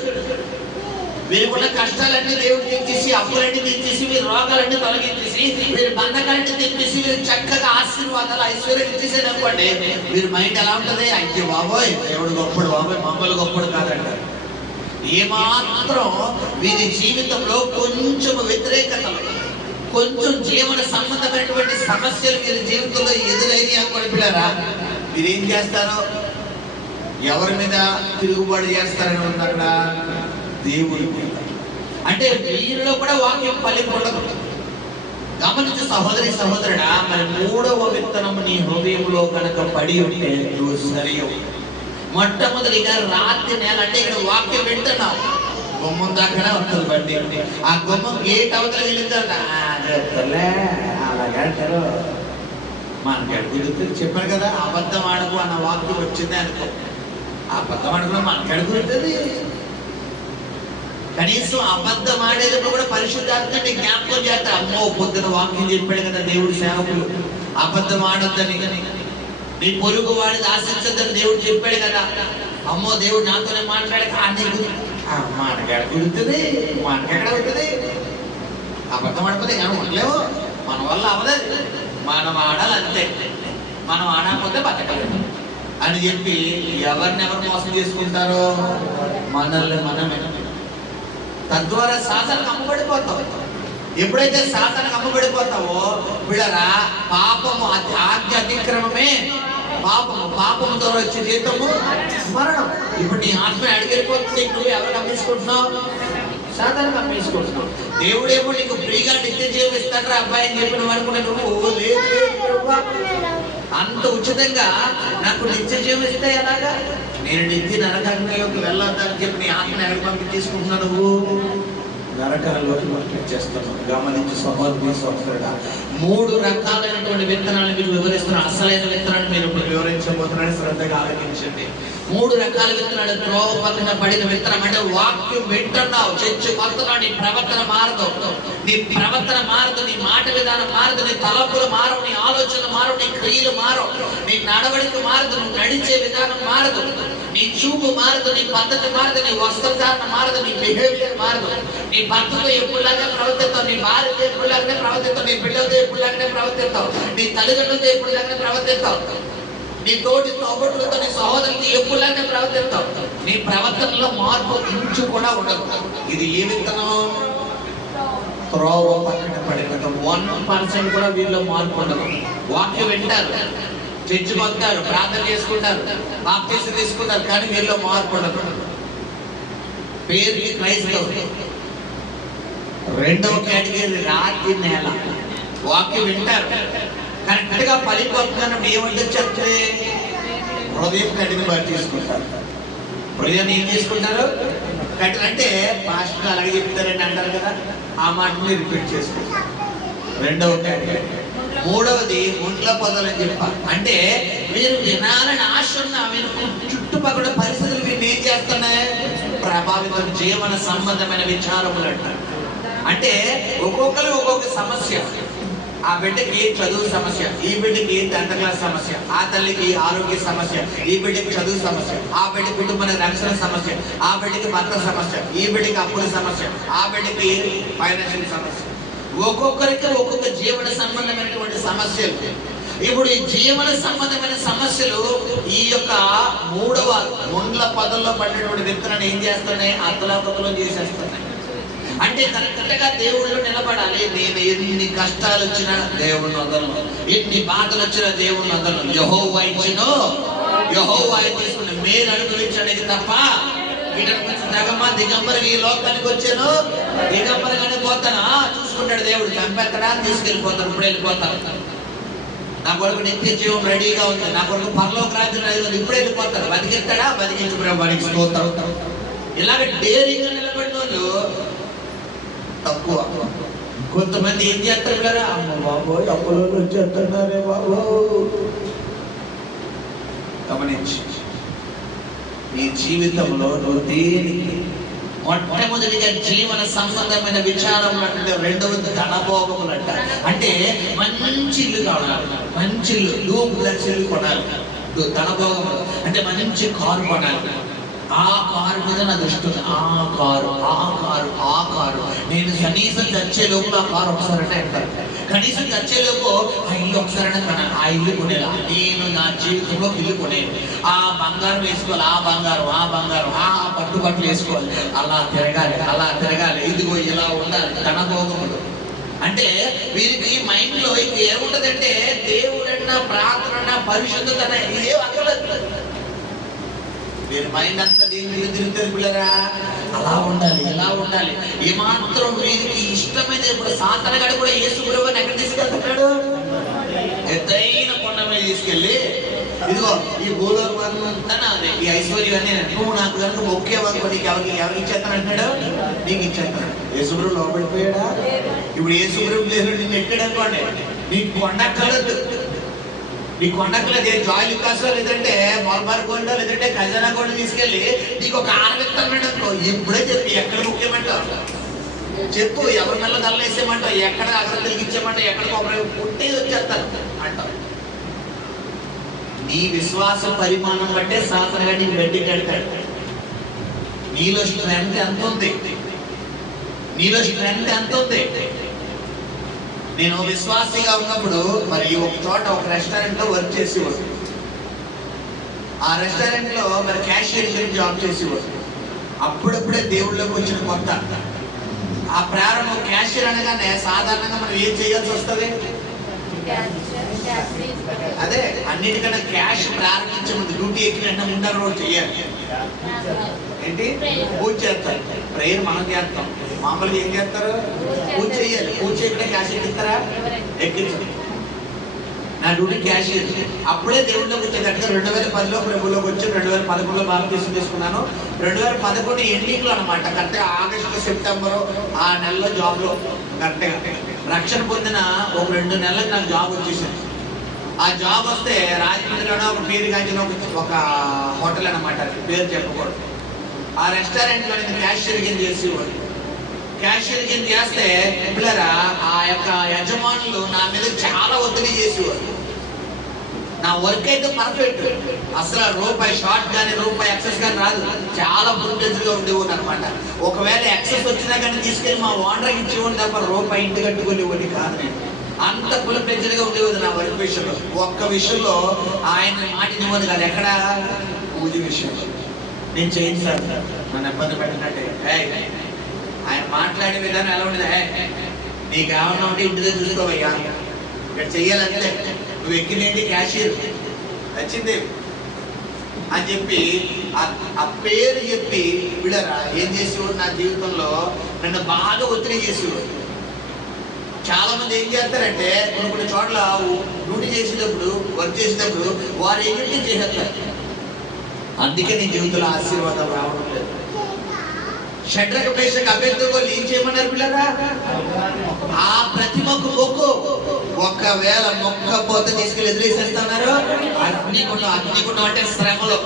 వీరికున్న కష్టాలన్నీ దేవుడు తీర్చేసి, అప్పులన్నీ తీర్చేసి, వీరి రోగాలన్నీ తొలగించేసి, వీరి బంధకాలన్నీ తీర్చేసి, వీరు చక్కగా ఆశీర్వాదాలు ఐశ్వర్యం ఇచ్చేసేది అనుకోండి, వీరి మైండ్ ఎలా ఉంటుంది? అయ్యో బాబోయ్ దేవుడు గొప్పడు, బాబోయ్ మమ్మల్ని గొప్పడు కాదంటారు. ఏమాత్రం వీరి జీవితంలో కొంచెం వ్యతిరేకతలు, కొంచెం జీవన సంబంధమైనటువంటి సమస్యలు వీరి జీవితంలో ఎదురైనవి అనుకోండి పిల్లరా, మీరేం చేస్తారో, ఎవరి మీద తిరుగుబాటు చేస్తారని ఉంది అక్కడ? దేవుడు. అంటే వీరిలో కూడా వాక్యం ఫలింపడదు. గమనించు సహోదరి సహోదరుడా, మరి మూడవ విత్తనం నీ హృదయంలో కనుక పడి ఉంటే నువ్వు సరియవు. మొట్టమొదటిగా రాత్రి నేల, అంటే ఇక్కడ వాక్యం వింటున్నావు, గుమ్మం దాకానే వస్తుంది బండి, ఆ గుమ్మం గేట్ అవతల వెళ్ళిందంట, అలాగంటారు మనకి అడుగుతుంది. చెప్పారు కదా అబద్ధం ఆడుకు అన్న వాక్యం వచ్చింది అనుకో, అబద్ధం ఆడుకున్నా మనకి అడుగుతుంది. కనీసం అబద్ధం ఆడేటప్పుడు కూడా పరిశుద్ధాత్మని జ్ఞాపకం చేస్తారు. అమ్మో పొద్దున వాక్యం చెప్పాడు కదా దేవుడు సేవకులు, అబద్ధం ఆడొద్దని, నీ పొరుగు వాడిని ఆశించొద్దని దేవుడు చెప్పాడు కదా. అమ్మో దేవుడు నాతోనే మాట్లాడాక మనకెక్కడ కుదురుతుంది, మనకెక్కడ అవుతుంది? అబద్ధం ఆడిపోతే కానీ ఉండలేవు, మన వల్ల అవ్వలేదు. మనం ఆడాలి అంతే, మనం ఆడకపోతే బతకలేదు అని చెప్పి ఎవరినెవరు మోసం చేసుకుంటారో మనల్ని మనమే. తద్వారా సాతానికి అమ్మబడిపోతావు. ఎప్పుడైతే సాతానికి అమ్మబడిపోతావో పిల్లరా, పాపము ఆజ్ఞ అతిక్రమమే పాపము, పాపముతో వచ్చే జీతము మరణం. ఇప్పుడు నీ ఆత్మ అడిగిపోతుంది, నువ్వు ఎవరు అమ్మేసుకుంటున్నావు? సాతానికి అమ్మేసుకుంటున్నావు. దేవుడేమో నీకు ఫ్రీగా నిత్య జీవం ఇస్తాడు అబ్బాయి అని చెప్పి నువ్వు అనుకున్నా, నువ్వు లేదు అంత ఉచితంగా నాకు నిత్య జీవం ఇస్తే ఎలాగా? నేను నిత్య నరకాగ్నిలోకి వెళ్ళొద్దని చెప్పి నీ ఆత్మను ఎవరి పంపి తీసుకుంటున్నావు? నువ్వు నరకాలలోకి పంపించేస్తున్నావు. గమనించి సహోదరుడా, 3 రకాలైనటువంటి విత్తనాలు మీరు వివరిస్తున్నారు. అసలైన విత్తనాలు మీరు ఇప్పుడు వివరించబోతున్నారని శ్రద్ధగా ఆలోచించండి. 3 రకాల విత్తనాలు. త్రోవ పక్కన పడిన విత్తనం అంటే వాక్యం వింటున్నావు, చర్చి వస్తున్నావు, నీ ప్రవర్తన మారదు, నీ ప్రవర్తన మారదు, నీ మాట విధానం మారదు, నీ తలపులు మారవు, నీ ఆలోచన మారవు, నీ క్రియలు మారవు, నీ నడవడిక మారదు, నువ్వు నడిచే విధానం మారదు, నీ చూపు మారదు, నీ పద్ధతి మారదు, నీ వస్త్రధారణ మారదు, నీ బిహేవియర్ మారదు, నీ భర్తతో ఎప్పుడులాగా ప్రవర్తిస్తావు, నీ భార్యతో ఎప్పుడులాగానే ప్రవర్తిస్తావు, నీ బిడ్డలతో ఎప్పుడులాగానే ప్రవర్తిస్తావు, నీ తల్లిదండ్రులతో ఎప్పుడులాగానే ప్రవర్తిస్తావు, నీ తోటి తోబుట్టులతో, నీ సహోదరులతో ఎప్పుడులాగానే ప్రవర్తిస్తావు. నీ ప్రవర్తనలో మార్పు ఇంచు కూడా ఉండదు. ఇది ఏ విత్తనం? త్రోవ పక్కన పడిన 1% కూడా వీళ్ళు మార్పు ఉండదు. వాక్యం వింటారు, చర్చి పొందుతారు, ప్రార్థన చేసుకుంటారు, బాప్తిసం తీసుకుంటారు, కానీ వీళ్ళు మార్పు ఉండదు. పేరుకి క్రైస్తవులు. రెండవ కేటగిరీ రాతి నేల. వాక్యం వింటారు, కరెక్ట్ గా పలిపోతున్నాను ఏమంటే చెప్తే హృదయం కఠిన బట్టి తీసుకుంటారు. హృదయాన్ని ఏం చేసుకుంటారు? కఠిన అంటే పాస్టర్ అలాగే చెప్తారని అంటారు కదా, ఆ మాటని రిపీట్ చేసుకుంటారు. రెండవ కేటగిరీ. మూడవది ముండ్ల పొదలని చెప్పారు. అంటే మీరు వినాలని ఆశ ఉన్న చుట్టుపక్కల పరిస్థితులు మీరు ఏం చేస్తున్నాయి? ప్రభావితం. జీవన సంబంధమైన విచారములు అంటారు. అంటే ఒక్కొక్కరు ఒక్కొక్క సమస్య. ఆ బిడ్డకి చదువు సమస్య, ఈ బిడ్డకి 10th క్లాస్ సమస్య, ఆ తల్లికి ఆరోగ్య సమస్య, ఈ బిడ్డకి చదువు సమస్య, ఆ బిడ్డ కుటుంబానికి రక్షణ సమస్య, ఆ బిడ్డకి భర్త సమస్య, ఈ బిడ్డకి అప్పుల సమస్య, ఆ బిడ్డకి ఫైనాన్షియల్ సమస్య. ఒక్కొక్కరికి ఒక్కొక్క జీవన సంబంధమైనటువంటి సమస్యలు. ఇప్పుడు ఈ జీవన సంబంధమైన సమస్యలు ఈ యొక్క 3వ ముండ్ల పొదల్లో పడినటువంటి విత్తనాన్ని ఏం చేస్తున్నాయి? అతలాకుతలం చేసేస్తున్నాయి. అంటే కరెక్ట్ గా దేవుళ్ళు నిలబడాలి. నేను ఎన్ని కష్టాలు వచ్చినా దేవుడిని వదలను, ఎన్ని బాధలు వచ్చినా దేవుడిని వదలను. యెహోవా ఇచ్చినో యెహోవా తీసుకుని మీరు అనుభవించడానికి తప్ప జగమ్మ దిగంబరి ఈ లోకానికి వచ్చాను దిగంబరిగానే పోతానా? చూసుకుంటాడు దేవుడు. చంపేస్తాడా? తీసుకెళ్ళిపోతాడు. ఇప్పుడు వెళ్ళిపోతాను. నా కొరకు నిత్య జీవం రెడీగా ఉంది, నా కొరకు పరలోక రాజ్యం ఇప్పుడు వెళ్ళిపోతాడు. బతికిస్తాడా? బతికించు. ఇలాగ డేరింగ్ గా నిలబడిన వాళ్ళు తక్కువ. కొంతమంది ఏం చేస్తారు కదా, అమ్మ బాబోయ్ అప్పులో వచ్చేస్తున్నారే బాబో. గమనించి నీ జీవితంలో నువ్వు దేనికి మొట్టమొదటిగా జీవన సంబంధమైన విచారం అంటే, రెండవది ధనభోగములు అంట. అంటే మంచి ఇల్లు కావాలి, మంచి ఇల్లు, డూప్లెక్స్ ఇల్లు కొనాలి. ధనభోగములు అంటే మంచి కారు కొనాలి. ఆ కారు మీద నా దృష్టి ఉంది. ఆ కారు నేను కనీసం చచ్చే లోపు ఆ కారు ఒకసారి అంటారు. కనీసం చచ్చే లోపు ఆ ఇల్లు ఒకసారైనా కొనాలి. ఆ ఇల్లు కొనేలా నేను నా జీవితంలో ఇల్లు కొనేది. ఆ బంగారం వేసుకోవాలి, ఆ బంగారం ఆ పట్టుబట్టలు వేసుకోవాలి. అలా తిరగాలి. ఇదిగో ఇలా ఉండాలి. ధనభోగములు అంటే వీరికి మైండ్ లో ఏముంటదంటే దేవుడన్నా, ప్రార్థన, పరిశుద్ధత ఇదే అక్కర్లేదు. వీరి మైండ్ అంతా దేని తిరుగుతారు పిల్లరా. అలా ఉండాలి, ఎలా ఉండాలి. ఏమాత్రం వీరికి ఇష్టమైన. ఇప్పుడు సాతనగాడు కూడా యేసు ప్రభువుని ఎక్కడ తీసుకెళ్తున్నాడు? ఎత్తైన కొండ మీద తీసుకెళ్ళి, ఇదిగో ఈ భూలోకం అంతా నాదే, ఈ ఐశ్వర్యాన్ని నువ్వు నాకు కనుక ఒకే వరకు ఎవరికి ఇచ్చేస్తానంటాడు? నీకు ఇచ్చేస్తాడు. యేసు ప్రభు లోపడిపోయాడా? ఇప్పుడు యేసు ప్రభు లేదు, నిన్ను ఎక్కడ అనుకోండి, నీకు కొండ కలదు. నీ కొండకులది జాయిల్ కాసో లేదంటే మల్బార్ గోల్డో లేదంటే ఖజానా గోల్డ్ తీసుకెళ్ళి నీకు ఒక ఆరవిస్తాడు అనుకో, ఇప్పుడే చెప్పి ఎక్కడ ముఖ్యమంటావు చెప్పు, ఎవరి మెల్ల దల్లేసేమంటావు, ఎక్కడ అగ్ర తిరిగిచ్చేమంటావు, ఎక్కడ కొబ్బరి పుట్టేది వచ్చేస్తారు అంటావు. నీ విశ్వాస పరిమాణం బట్టే సాతనగా నీకు బెడ్డి కడతాడు. నీలో స్ట్రెంత్ ఎంత ఉంది? నేను విశ్వాసిగా ఉన్నప్పుడు మరి ఒక చోట ఒక రెస్టారెంట్ లో వర్క్ చేసేవాడు. ఆ రెస్టారెంట్ లో మరి క్యాషియర్ జాబ్ చేసేవాడు. అప్పుడప్పుడే దేవుళ్ళకి వచ్చిన కొత్త. ఆ ప్రారంభం క్యాషియర్ అనగానే సాధారణంగా మనం ఏం చేయాల్సి వస్తుంది? అదే అన్నిటికన్నా క్యాష్ ప్రారంభించే ముందు డ్యూటీ ఎక్కిన ముందర రోజు చేయాలి. ఏంటి? పూజ చేస్తారు. ప్రేయర్ మనం చేస్తాం. మామూలుగా ఏం చేస్తారు? పూజ చేయాలి. పూజ చేయకుండా క్యాష్ ఎక్కిస్తారా? ఎక్కించండి. నా డ్యూటీ క్యాషియర్. అప్పుడే దేవుళ్ళలోకి వచ్చేటట్టుగా 2010లో ప్రభులోకి వచ్చి 2011లో బాప్తీసం తీసుకున్నాను. 2011 ఎండింగ్లో అనమాట, కరెక్ట్గా ఆగస్టు సెప్టెంబర్ ఆ నెలలో జాబ్లో కరెక్ట్గా రక్షణ పొందిన ఒక 2 నెలలకు నాకు జాబ్ వచ్చేసింది. ఆ జాబ్ వస్తే రాజమండ్రిలోనే ఒక పేరుగాంచిన ఒక హోటల్ అనమాట, పేరు చెప్పకూడదు. ఆ రెస్టారెంట్లో నేను క్యాషియర్ కింద చేసేవాడు. క్యాషియర్ కింద చేస్తే పిల్లరా ఆ యొక్క యజమానులు నా మీద చాలా ఒత్తిడి చేసేవారు. నా వర్క్ అయితే పర్ఫెక్ట్, అసలు రూపాయి షార్ట్ కానీ రూపాయి ఎక్సెస్ కానీ రాదు, చాలా ఫుల్గా ఉండేవాడు అనమాట. ఒకవేళ ఎక్సెస్ వచ్చినా కానీ తీసుకెళ్ళి మా ఓనర్కి ఇచ్చేవాడు తప్ప రూపాయి ఇంటి కట్టుకునేవాడి కాదు. నేను అంత ఫుల్గా ఉండేవాడు నా వర్క్ విషయంలో. ఒక్క విషయంలో ఆయన మాటినివ్వదు కాదు, ఎక్కడ పూజ విషయంలో నేను చేయించాను నన్ను ఇబ్బంది పెట్టినట్టే. ఆయన మాట్లాడే విధానం ఎలా ఉండేది, నీకు ఏమన్నా ఉంటే ఇంటి దగ్గర చూసుకోవయ్యా, ఇక్కడ చెయ్యాలంటే నువ్వు ఎక్కినేంటి క్యాషియర్ వచ్చింది అని చెప్పి ఆ పేరు చెప్పి విడరా ఏం చేసేవాడు నా జీవితంలో నన్ను బాగా ఒత్తిడి చేసేవాడు. చాలా మంది ఏం చేస్తారంటే కొన్ని చోట్ల డ్యూటీ చేసేటప్పుడు వర్క్ చేసేటప్పుడు వారు ఏంటంటే చేసేస్తారు. అందుకే నీ జీవితంలో ఆశీర్వాదం రావడం లేదు. షడ్రక మేషక అబేద్నెగోలు ఏం చేయమన్నారు పిల్లరా? ఆ ప్రతిమకు మొక్కు. ఒకవేళ మొక్కపోతే తీసుకెళ్ళి ఎదురేసేస్తున్నారు అగ్నిగుండం అంటే శ్రమలో.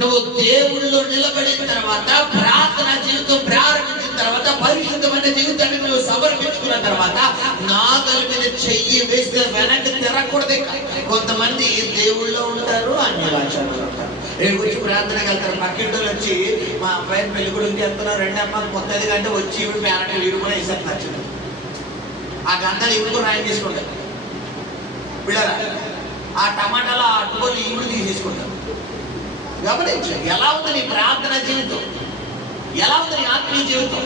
నువ్వు దేవుళ్ళలో నిలబడిన తర్వాత, ప్రార్థన జీవితం ప్రారంభించిన తర్వాత, పరిశుద్ధమైన జీవితాన్ని నువ్వు సమర్పించుకున్న తర్వాత నాగలి మీద చెయ్యి వేస్తే వెనక్కి తిరగకూడదే. కొంతమంది దేవుళ్ళలో ఉంటారు, అన్ని రాజ్యాల్లో ఉంటారు. రేపు వచ్చి ప్రార్థనకి వెళ్తారు. పక్కింటోళ్ళు వచ్చి మా అబ్బాయిని పెళ్లి కొడుకు వెళ్తున్నారు, 2 అమ్మాయి 30 గంట వచ్చి ఇవి పేరెంట్ వీడు కూడా వేసారు నచ్చింది. ఆ గంటలు ఇవి కూడా రాయి తీసుకుంటారు పిల్లరా. ఆ టమాటాలు ఆ అట్టుకొని ఇవి తీసేసుకుంటారు. గమనించు ఎలా ఉంది నీ ప్రార్థన జీవితం, ఎలా ఉంది నీ ఆత్మీయ జీవితం.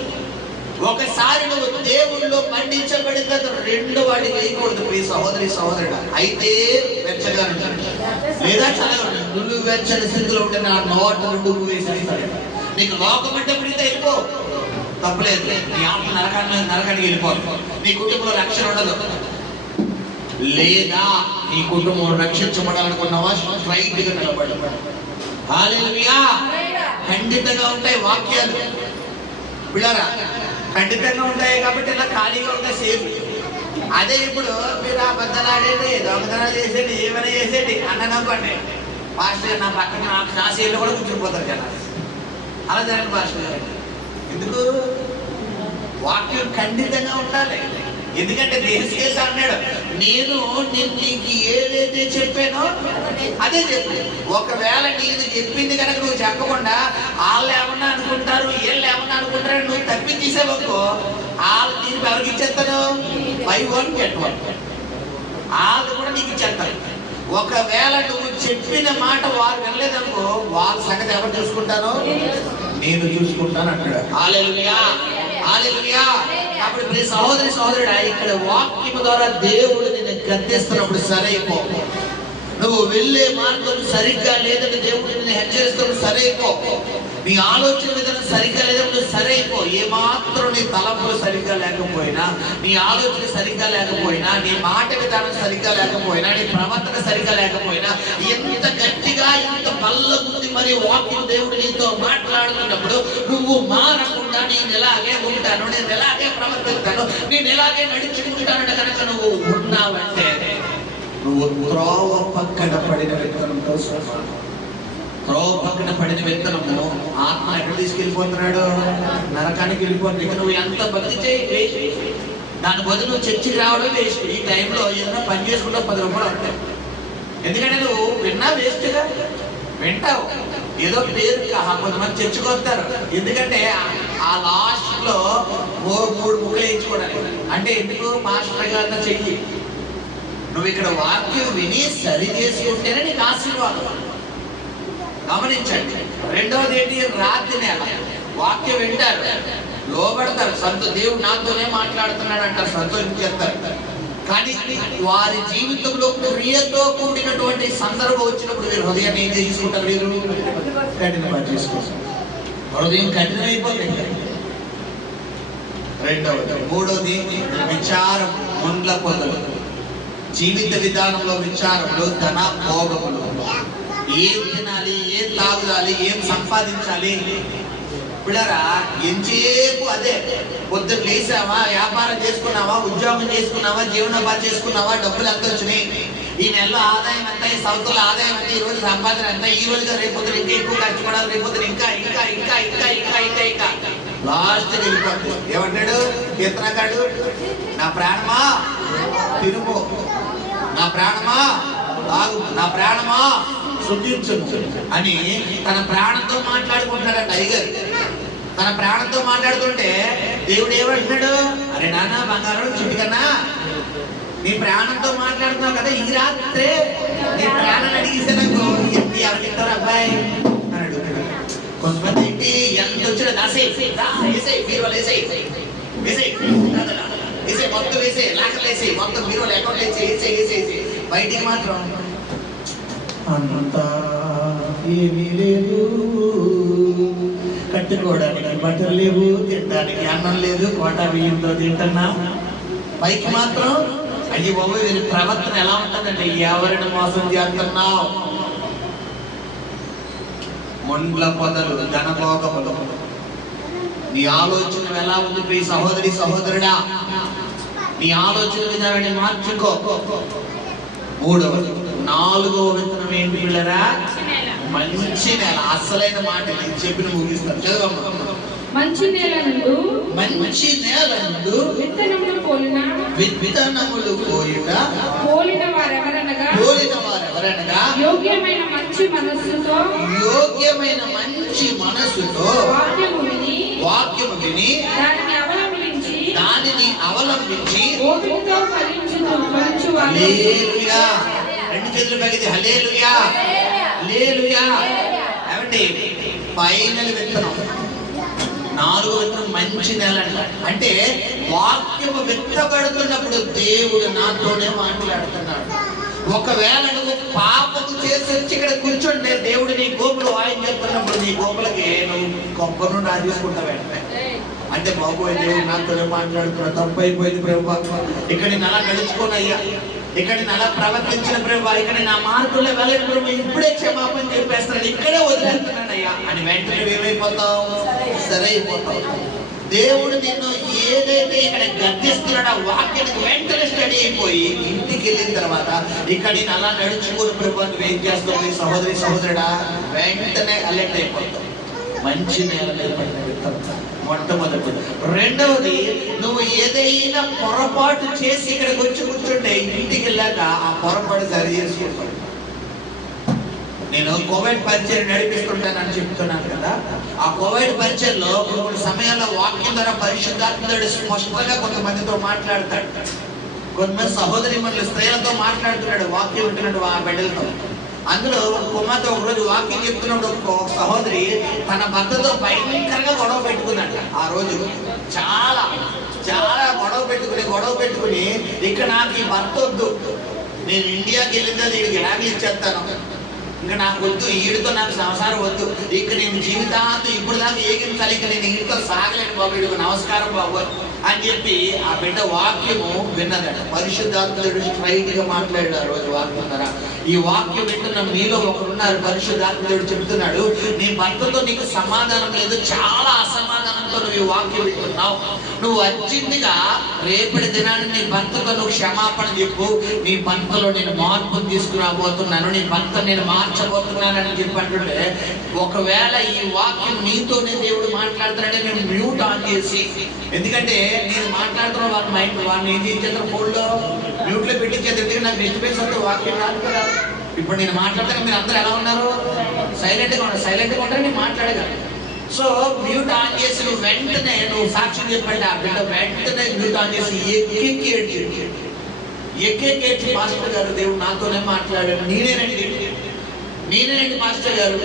ఒకసారి నువ్వు దేవుళ్ళలో పండించబడిన రెండో వాడికి వేయకూడదు ప్రియ సహోదరి సహోదరుడు. అయితే వెచ్చగా ఉంటాడు లేదా చల్లగా ఉంటాడు. నువ్వు వెచ్చని స్థితిలో ఉంటే నా నోట నువ్వు వేసేస్తాడు. నీకు లోకం అంటే ప్రీతి వెళ్ళిపో, తప్పలేదు. నీ ఆత్మ నరకానికి వెళ్ళిపోదు. నీ కుటుంబంలో రక్షణ ఉండదు. లేదా నీ కుటుంబం రక్షించబడాలనుకున్నావా స్ట్రైట్ గా నిలబడి. హల్లెలూయా. ఖండితంగా ఉంటాయి వాక్యాలు పిల్లరా, ఖండితంగా ఉంటాయి కాబట్టి ఇలా ఖాళీగా ఉంటాయి సేఫ్. అదే ఇప్పుడు మీరు అబద్ధాలు దొంగతనాలు చేసేది ఏమైనా చేసేది అన్ననుకోండి, పాస్టర్ నా పక్కన నా సీట్లో కూడా కూర్చునిపోతారు కదా. అలా జరగండి పాస్టర్ గారు. ఎందుకు? వాక్యం ఖండితంగా ఉండాలి. ఎందుకంటే దేశకేస అన్నాడు, నేను నీకు ఏదైతే చెప్పానో అదే చెప్పు. ఒకవేళ నేను చెప్పింది కనుక నువ్వు చెప్పకుండా వాళ్ళు ఏమన్నా అనుకుంటారు, వీళ్ళు ఏమన్నా అనుకుంటారు, నువ్వు తప్పించేసావనుకో వాళ్ళు తీర్పు ఎవరికి ఇచ్చేస్తాను? By 1 get 1. వాళ్ళు కూడా నీకు ఇచ్చేస్తారు. ఒకవేళ నువ్వు చెప్పిన మాట వారు వినలేదనుకో వాళ్ళ సంగతి ఎవరు చూసుకుంటారో నేను చూసుకుంటాను అంటాడు. హల్లెలూయా, హల్లెలూయా. కాబట్టి మీ సహోదరి సహోదరుడా, ఇక్కడ వాక్యం ద్వారా దేవుడు నిన్ను గద్దిస్తున్నప్పుడు సరైపో. నువ్వు వెళ్ళే మార్గం సరిగ్గా లేదని దేవుడు నిన్ను హెచ్చరిస్తున్నప్పుడు సరైపో. నీ ఆలోచన విధానం సరిగ్గా లేదని సరైపో. ఏమాత్రం నీ తలంపులు సరిగ్గా లేకపోయినా, నీ ఆలోచన సరిగ్గా లేకపోయినా, నీ మాట విధానం సరిగ్గా లేకపోయినా, నీ ప్రవర్తన సరిగ్గా లేకపోయినా, ఎంత గట్టిగా ఎంత బల్లగుంది మరి వాక్యం దేవుడు నీతో మాట్లాడుతున్నప్పుడు నువ్వు మారకుండా నేను ఇలాగే ఉంటాను, నేను ఇలాగే ప్రవర్తిస్తాను, నేను ఇలాగే నడుచుకుంటాను కనుక నువ్వు ఉన్నావంటే నువ్వు త్రోవ పక్కన పడిన విత్తనంతో సమానం. త్రోవ పక్కన పడిన విత్తనము ఆత్మ ఎక్కడ తీసుకెళ్ళిపోతున్నాడు? నరకానికి వెళ్ళిపోతుంది. ఇక నువ్వు ఎంత భక్తి చేయి, దాని బదులు నువ్వు చర్చికి రావడం వేస్ట్. ఈ టైంలో ఏదైనా పని చేసుకుంటా 10 రూపాయలు ఉంటాయి. ఎందుకంటే నువ్వు విన్నా వేస్ట్గా వింటావు. ఏదో పేరు కొంతమంది చర్చకు వస్తారు. ఎందుకంటే ఆ లాస్ట్ లో 3 ముక్కలు వేయించుకోవడానికి. అంటే ఎందుకు? మాస్టర్ గారితో చెయ్యి. నువ్వు ఇక్కడ వాక్యం విని సరి చేసుకుంటేనే నీకు ఆశీర్వాదం. గమనించండి. రెండవది ఏంటి? రాత్రి నేల. వాక్యం వింటారు, లోబడతారు, దేవుడు నాతోనే మాట్లాడుతున్నాడు అంటారు, సంతోషించేస్తారు. కానీ వారి జీవితంలో క్రియతో కూడినటువంటి సందర్భం వచ్చినప్పుడు వీరు హృదయాన్ని ఏం చేసుకుంటారు? వీరు కఠినపడి చేసుకుంటారు. హృదయం కఠినమైపోతుంది. రెండవది. మూడవది విచారం, ముండ్ల పొదలు. జీవిత విధానంలో విచారములు, ధన భోగములు, ఏం తినాలి, ఏం తాగాలి, ఏం సంపాదించాలి. పిల్లరా ఎంతసేపు అదే. పొద్దున్న లేసావా, వ్యాపారం చేసుకున్నావా, ఉద్యోగం చేసుకున్నావా, జీవనోపాధి చేసుకున్నావా, డబ్బులు ఎంత వచ్చినాయి, ఈ నెలలో ఆదాయం ఎంత, ఈ సంవత్సరంలో ఆదాయం ఎంత, ఈ రోజు సంపాదన ఎంత, ఈ రోజుగా రేపొద్దున ఇంకా ఎక్కువ ఖర్చు పడాలి, రేపొద్దున ఇంకా ఇంకా ఇంకా ఇంకా ఇంకా ఇంకా ఇంకా లాస్ట్ వెళ్ళిపోతుంది. ఏమంటాడు కీర్తనకాడు? నా ప్రాణమా తినుము, నా ప్రాణమా తాగు, నా ప్రాణమా శుద్ధించు అని తన ప్రాణంతో మాట్లాడుకుంటాడు టైగర్. తన ప్రాణంతో మాట్లాడుతుంటే దేవుడు ఏమంటున్నాడు? అరే నాన్న బంగారం చుట్టుకన్నా, నీ ప్రాణంతో మాట్లాడుతున్నావు కదా, ఈ రాత్రే నీ ప్రాణాన్ని అడిగిస్తాను ఎవరిస్తారు అబ్బాయి అని అడుగుతున్నాడు. కొంతమంది ఏంటి ఎంత వచ్చిన వేసే మొత్తం వేసే లాకలు వేసి మొత్తం మీరు అకౌంట్ వేసి బయటికి మాత్రం అంతా ఏమీ లేదు, కట్టుకోవడానికి బట్టలు లేవు, తినడానికి అన్నం లేదు, కోట బియ్యంతో తింటున్నా. పైకి మాత్రం అయ్యి బాబు వీరి ప్రవర్తన ఎలా ఉంటుందంటే ఎవరిని మోసం చేస్తున్నావు. మొండ్ల పొదలు, ధనభోగములు. నీ ఆలోచన ఎలా ఉంది ప్రియ సహోదరి సహోదరుడా? నీ ఆలోచన విధానాన్ని మార్చుకో. మూడవది, నాలుగవ విత్తనం ఏంటి పిల్లరా? మంచి నేల. అసలైన మాట నేను చెప్పిన ముగిస్తాను. చదవమ్మా. మంచి నేల నుండు, మంచి నేల నుండు విత్తనములు పోలిన, విత్తనములు పోలిన వారెవరనగా, యోగ్యమైన మంచి మనస్సుతో, వాక్యము విని దానిని అవలంబించి ఓపికతో ఫలించు వారు. హల్లెలూయా. రెండు చేతులు పైకి హల్లెలూయా హల్లెలూయా. ఏమండి ఫైనల్ విత్తనం, నాలుగో విత్తనం మంచి నేల అంటే వాక్యము విత్తబడుతున్నప్పుడు దేవుడు నాతోనే మాట్లాడుతున్నాడు. ఒకవేళ నువ్వు పాపము చేసి వచ్చి ఇక్కడ కూర్చుంటే దేవుడు నీ గోపులు వాయిం చెప్తున్నప్పుడు నీ గోపులకి నువ్వు గొప్పను నా తీసుకుంటావు వెంటనే. అంటే బాబోయ్ దేవుడు నాతోనే మాట్లాడుతున్నా, తప్పు అయిపోయింది ప్రభు, ఇక్కడ నేను అలా గడుచుకోనయ్యా, ఇక్కడ నేను అలా ప్రవర్తించిన ప్రభు, ఇక్కడ నా మార్పుల్లో వెళ్ళని ప్రభు, ఇప్పుడే క్షమాపణ చెప్పేస్తాను, ఇక్కడే వదిలేస్తున్నానయ్యా అని వెంటనే ఏమైపోతావు? సరైపోతావు. దేవుడు నిన్ను ఏదైతే ఇక్కడ గద్దిస్తున్నాడో వాక్యానికి వెంటనే స్టడీ అయిపోయి ఇంటికి వెళ్ళిన తర్వాత ఇక్కడ నేను అలా నడుచుకుని ప్రభు నువ్వేం చేస్తావు సహోదరి సహోదరుడా? వెంటనే అలర్ట్ అయిపోతావు. మంచి నేల మొట్టమొదటి. రెండవది, నువ్వు ఏదైనా పొరపాటు చేసి ఇక్కడికి వచ్చి కూర్చుంటే ఇంటికి వెళ్ళాక ఆ పొరపాటు సరి చేసుకుంటావు. నేను కోవిడ్ పరిచయం నడిపిస్తుంటానని చెప్తున్నాను కదా, ఆ కోవిడ్ పరిచయంలో కొన్ని సమయాల్లో వాక్యం ద్వారా పరిశుద్ధాత్ముడు స్పష్టంగా కొంతమందితో మాట్లాడతాడు. కొంతమంది సహోదరి మనులు స్త్రీలతో మాట్లాడుతున్నాడు, వాక్యం వింటున్నాడు ఆ బిడ్డలతో. అందులో కుమార్తె ఒకరోజు వాక్యం చెప్తున్నప్పుడు ఒక సహోదరి తన భర్తతో భయంకరంగా గొడవ పెట్టుకున్నట్ట. ఆ రోజు చాలా చాలా గొడవ పెట్టుకుని ఇక నాకు ఈ భర్త వద్దు, నేను ఇండియాకి వెళ్ళిందో వీడికి ఎలాగ ఇచ్చేస్తాను, ఇంకా నాకు వద్దు, ఈడితో నాకు సంసారం వద్దు, ఇక నేను జీవితాంతం ఇప్పుడు దాకా ఏగించాలి, ఇక నేను ఇంట్లో సాగలేను బాబు, వీడికి నమస్కారం బాబు అని చెప్పి ఆ బిడ్డ వాక్యము విన్నదట. పరిశుద్ధాత్ముడు స్ట్రైట్ గా మాట్లాడాడు ఆ రోజు వాక్యం ద్వారా. ఈ వాక్యం వింటున్న మీలో ఒకరున్నారు, పరిశుద్ధాత్ముడు చెప్తున్నాడు, నీ భర్తతో నీకు సమాధానం లేదు, చాలా అసమాధానంతో నువ్వు ఈ వాక్యం వింటున్నావు, నువ్వు అర్జెంటుగా రేపటి దినాన్ని నీ భర్తతో నువ్వు క్షమాపణ చెప్పు, నీ భర్తలో నేను మార్పును తీసుకురాబోతున్నాను, నీ భర్త నేను మార్చబోతున్నానని చెప్పి అంటుంటే, ఒకవేళ ఈ వాక్యం నీతోనే దేవుడు మాట్లాడుతున్నాడే నేను మ్యూట్ ఆన్ చేసి, ఎందుకంటే నేను మాట్లాడుతున్న వాళ్ళ మైండ్ వాళ్ళని ఏం చేసేందుకు ఫోన్లో మ్యూట్ లో పెట్టించేది, ఎందుకంటే నాకు డిస్టర్బెన్స్ అంతా వాక్యం రాదు కదా. ఇప్పుడు నేను మాట్లాడతాను, మీరు అందరూ ఎలా ఉన్నారు? సైలెంట్ గా ఉంటారు, నేను మాట్లాడగలను. సో మ్యూట్ ఆన్ చేసి నువ్వు వెంటనే నువ్వు సాక్ష్యం చెప్పండి, ఆ బిడ్డ వెంటనే మ్యూట్ ఆన్ చేసి ఎక్కెక్కి ఏడ్చి మాస్టర్ గారు దేవుడు నాతోనే మాట్లాడాడు, నేనేనండి మాస్టర్ గారు,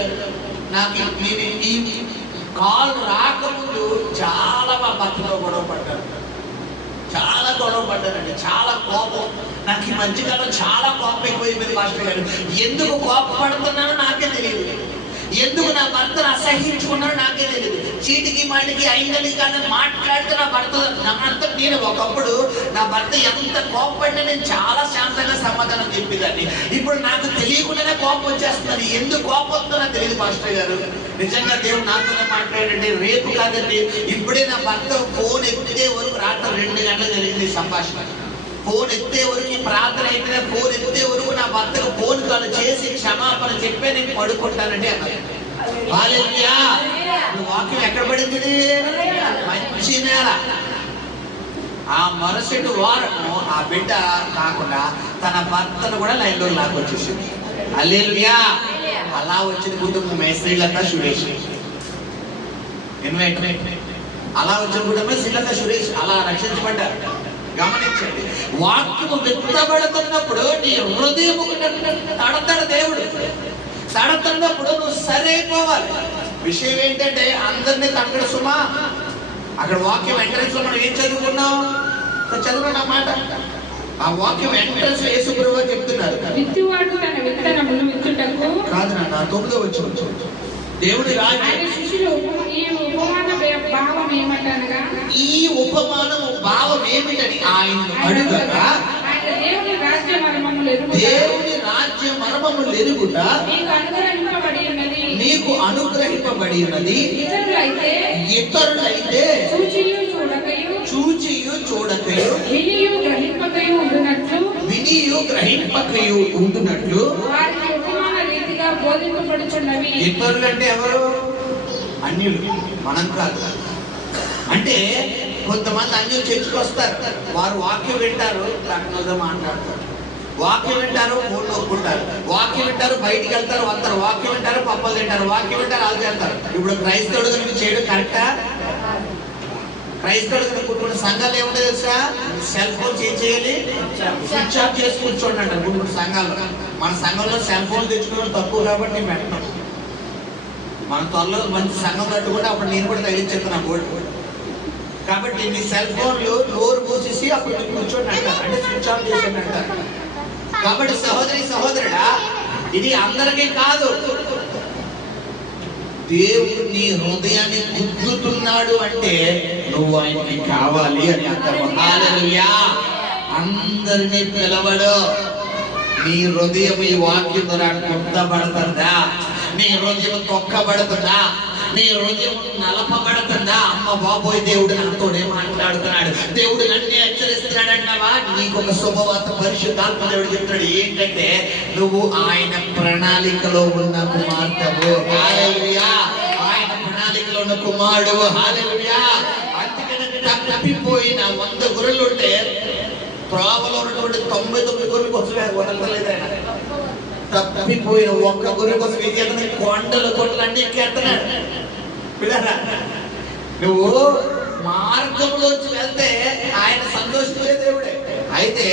నాకు ఈ కాల్ రాకముందు చాలా మా భర్తతో గొడవ పడ్డానండి, చాలా కోపం, నాకు ఈ మధ్యకాలం చాలా కోపం ఎక్కువైపోయింది మాస్టర్ గారు, ఎందుకు కోపపడుతున్నానో నాకే తెలియదు, ఎందుకు నా భర్తను అసహించుకున్నాడో నాకే తెలియదు. చీటికి మాటికి అయిందని కానీ మాట్లాడితే నా భర్త నేను ఒకప్పుడు నా భర్త ఎంత కోపపడినా నేను చాలా శాంతంగా సమాధానం చెప్పేదాన్ని. ఇప్పుడు నాకు తెలియకుండానే కోపం వచ్చేస్తున్నది. ఎందుకు కోపం వస్తుందో నాకు తెలియదు పాస్టర్ గారు. నిజంగా దేవుడు నాతోనే మాట్లాడండి. రేపు కాదండి, ఇప్పుడే నా భర్త ఫోన్ ఎత్తితే వరకు రాత్రి 2 గంటలు జరిగింది సంభాషణ. ఫోన్ ఎత్తే వరకు ఈ ప్రార్థన అయిపోయినా ఫోన్ ఎత్తే వరకు నా భర్తకు ఫోన్ కాల్ చేసి క్షమాపణ చెప్పే నేను పడుకుంటానండి అన్నారు. హల్లెలూయా. వాక్యం ఎక్కడ పడింది? మంచి నేల. ఆ మరుసటి వారము ఆ బిడ్డ కాకుండా తన భర్తను కూడా లైన్లో లాగొచ్చేసింది. హల్లెలూయా. అలా వచ్చిన కుటుంబం శ్రీలత సురేష్. అలా వచ్చిన కుటుంబం శ్రీలత సురేష్ అలా రక్షించబడ్డారు. గమనించండి, వాక్యము విత్తబడుతున్నప్పుడు నీ హృదయము తడతాడు దేవుడు. తడతున్నప్పుడు నువ్వు సరైపోవాలి. విషయం ఏంటంటే అందరినీ తగ్గడు సుమా. అక్కడ వాక్యం ఎంట్రన్స్ లో మనం ఏం చదువుకున్నాం? చదువుకున్న మాట ఆ వాక్యం ఎంట్రన్స్ లో యేసు ప్రభువు చెప్తున్నారు, విత్తువాడు తన విత్తనమును విత్తుటకు కాదు నాన్న 9వ వచనం దేవుని రాజ్యం. ఈ ఉపమానము భావం ఏమిటని ఆయన అడుగగా, దేవుని రాజ్య మర్మములు ఎరుగుట నీకు అనుగ్రహింపబడి ఉన్నది. ఇతరులైతే చూచియు చూడకయు వినియు గ్రహింపకయు ఉంటున్నట్లు ఇతరులు అంటే ఎవరు? అన్యులు, మనం కాదు. అంటే కొంతమంది అన్యులు చర్చకొస్తారు. వారు వాక్యం వింటారు, ప్రకటనలో మాట్లాడతారు. వాక్యం వింటారు, ఫోన్ నొక్కుంటారు. వాక్యం వింటారు, బయటికి వెళ్తారు, వస్తారు. వాక్యం వింటారు, పప్పలు తింటారు. వాక్యం వింటారు, వాళ్ళు చేస్తారు. ఇప్పుడు క్రైస్తవుడు కనుక చేయడం కరెక్టా? క్రైస్తవుడు కనుక కొన్ని సంఘాలు ఏముంటాయి తెలుసా? సెల్ ఫోన్స్ ఏం చేయాలి? స్విచ్ ఆఫ్ చేసి కూర్చోండి అంటారు కొన్ని సంఘాల్లో. మన సంఘంలో సెల్ ఫోన్ తెచ్చుకోవడం తక్కువ కాబట్టి నేను పెట్టను. మన త్వరలో మంచి సంఘం కట్టుకుంటే అప్పుడు నేను కూడా తగిలించేస్తాను బోర్డు. కాబట్టి మీ సెల్ ఫోన్లు నోరు మూసేసి అప్పుడు మీరు కూర్చోండి అంటారు, అంటే స్విచ్ ఆఫ్ చేసేయండి అంటారు. కాబట్టి సహోదరి సహోదరుడా, ఇది అందరికీ కాదు. దేవుడు నీ హృదయాన్ని గుద్దుతున్నాడు అంటే నువ్వు ఆయనకి కావాలి అని అర్థం. హల్లెలూయా. అందరినీ పిలవడు. నీ హృదయం ఈ వాక్యం ద్వారా గుర్తబడుతుందా? నీ హృదయం తొక్కబడుతుందా? నీ హృదయం నలపబడుతుందా? అమ్మ బాబోయ్, దేవుడు నాతోనే మాట్లాడుతున్నాడు, దేవుడు నన్ను హెచ్చరిస్తున్నాడు అంటావా? నీకు ఒక శుభవార్త పరిశుద్ధాత్మ దేవుడు చెప్తాడు. ఏంటంటే నువ్వు ఆయన ప్రణాళికలో ఉన్న కుమార్తెవు. హల్లెలూయా. ఆయన ప్రణాళికలో ఉన్న కుమారుడు. హల్లెలూయా. అందుకని తప్పిపోయిన 100 గొర్రెలు ఉంటే త్రోవలో ఉన్నటువంటి 99 గొర్రెల కోసమే వదలలేదు ఆయన. తప్పిపోయిన 1 గొర్రె కోసం ఏం చేస్తున్నాడు? కొండలు అన్ని ఎక్కేస్తున్నాడు. పిల్లరా, నువ్వు మార్గంలోంచి వెళ్తే ఆయన సంతోషించే దేవుడే. అయితే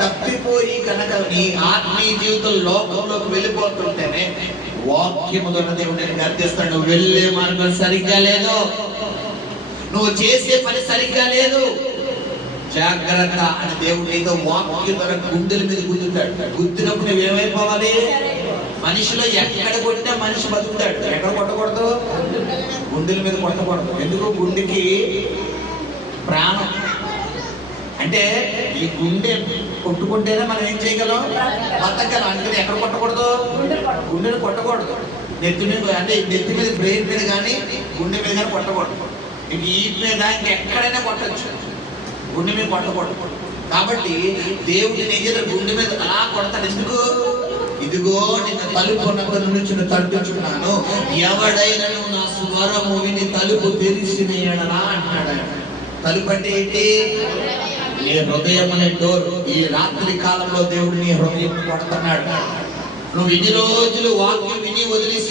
తప్పిపోయి కనుక నీ ఆత్మీయ జీవితం లోకంలోకి వెళ్ళిపోతుంటేనే వాక్యము ద్వారా దేవుడిని గర్తిస్తాడు. నువ్వు వెళ్ళే మార్గం సరిగ్గా లేదు, నువ్వు చేసే పని సరిగ్గా లేదు, జాగ్రత్త అని దేవుడు నీతో వాక్యం ద్వారా గుండెల మీద గుద్దుతాడు. గుద్దినప్పుడు నువ్వేమైపోవాలి? మనిషిలో ఎక్కడ కొట్టినా మనిషి బతుకుతాడు. ఎక్కడ కొట్టకూడదు? గుండెల మీద కొట్టకూడదు. ఎందుకు? గుండెకి ప్రాణం. అంటే ఈ గుండె కొట్టుకుంటేనే మనం ఏం చేయగలం? బతకగలం. అంటే ఎక్కడ కొట్టకూడదు? గుండెని కొట్టకూడదు. నెత్తి మీద, అంటే నెత్తి మీద, బ్రెయిన్ మీద కానీ గుండె మీద కానీ కొట్టకూడదు. ఇంక ఈ మీద ఎక్కడైనా కొట్టచ్చు, గుండె మీద కొట్టకూడదు. కాబట్టి దేవుడి నిజ గుండె మీద అలా కొడతాడు. ఎందుకు? ఇదిగో నిన్ను తలుపు నుంచి తడుచున్నాను, ఎవడైనను నా స్వరము విని తలుపు తెరిచివేయడలా అంటున్నాడు. తలుపు అంటే ఏంటి? నీ హృదయం అనే డోర్. ఈ రాత్రి కాలంలో దేవుడు నీ హృదయం కొడుతున్నాడు. నువ్వు ఇన్ని రోజులు వాక్యం విని వదిలేసి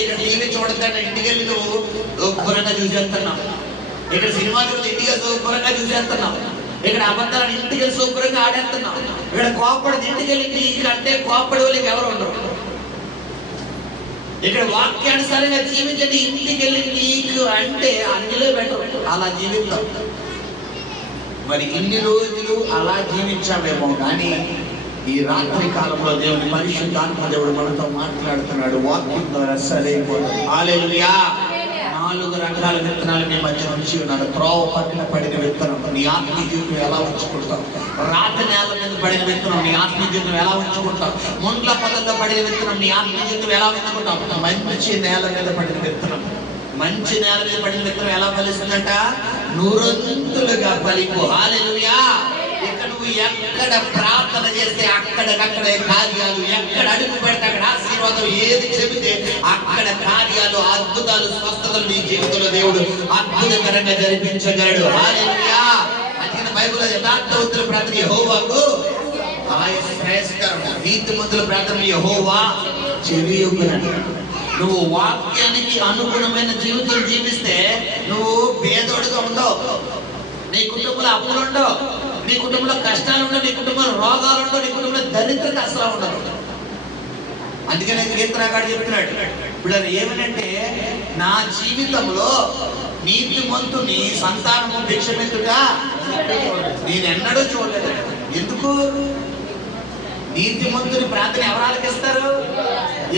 ఇక్కడ టీవీ చూడతాను, ఇంటికి వెళ్ళి నువ్వు దూరంగా చూసేస్తున్నావు. ఇక్కడ సినిమా చూసి ఇంటికి శుభ్రంగా చూసేస్తున్నావు. ఇక్కడ అబద్ధాలను ఇంటికి వెళ్ళి శుభ్రంగా ఆడేస్తున్నావు. ఇక్కడ కోపడి ఇంటికి వెళ్ళి నీకంటే కోపడి వాళ్ళకి ఎవరు ఉండరు. ఇక్కడ వాక్యానుసారంగా జీవించండి. ఇంటికి వెళ్ళి నీకు అంటే అన్నిలో బెటర్. అలా జీవిస్తాం. మరి ఇన్ని రోజులు అలా జీవించామేమో కానీ ఈ రాత్రి కాలంలో దేవుని పరిశుద్ధాత్మ దేవుడు మనతో మాట్లాడుతున్నాడు వాక్యం ద్వారా. సరే, హల్లెలూయా. 4 రకాల విత్తనాలు మీ మధ్య నుంచి ఉన్నారు. త్రోవ పట్టిన పడిన విత్తనం నీ ఆత్మీయ జీవితం ఎలా ఉంచుకుంటావు? రాతి నేల మీద పడిన విత్తనం నీ ఆత్మీయ జీవితం ఎలా ఉంచుకుంటావు? ముండ్ల పొదల్లో పడిన విత్తనం నీ ఆత్మీయ జీవితం ఎలా ఉంచుకుంటావు? మంచి నేల మీద పడిన విత్తనం, మంచి నేల మీద పడిన విత్తనం ఎలా ఫలిస్తుందంట? 100 ఫలింపు. హల్లెలూయా. ఇక నువ్వు ఎక్కడ ప్రార్థన చేస్తే అక్కడక్కడే కార్యాలు, ఎక్కడ అడుగు పెడితే అక్కడ ఆశీర్వాదం, ఏది చెబితే అక్కడ కార్యాలు, అద్భుతాలు, స్వస్థతలు నీ జీవితంలో దేవుడు అద్భుతకరంగా జరిపించగలడు. హల్లెలూయా. అందుకని బైబిల్లో యథార్థవంతుల ప్రార్థన యెహోవాకు శ్రేయస్కరం, నీతిమంతుల ప్రార్థన యెహోవా చెవియొగ్గునని. నువ్వు వాక్యానికి అనుగుణమైన జీవితం జీవిస్తే నువ్వు పేదోడుగా ఉండవు, నీ కుటుంబంలో అప్పులు ఉండవు, నీ కుటుంబంలో కష్టాలు ఉండవు, నీ కుటుంబంలో రోగాలు ఉండవు, నీ కుటుంబంలో దరిద్రత అసలు ఉండదు. అందుకనే కీర్తనకారుడు చెప్తున్నాడు ఇప్పుడు ఏమనంటే, నా జీవితంలో నీతిమంతుని సంతానము భిక్షమెత్తుగా నేను ఎన్నడూ చూడలేదు. ఎందుకు? నీతిమంతుని ప్రార్థన ఎవరు ఆలకిస్తారు?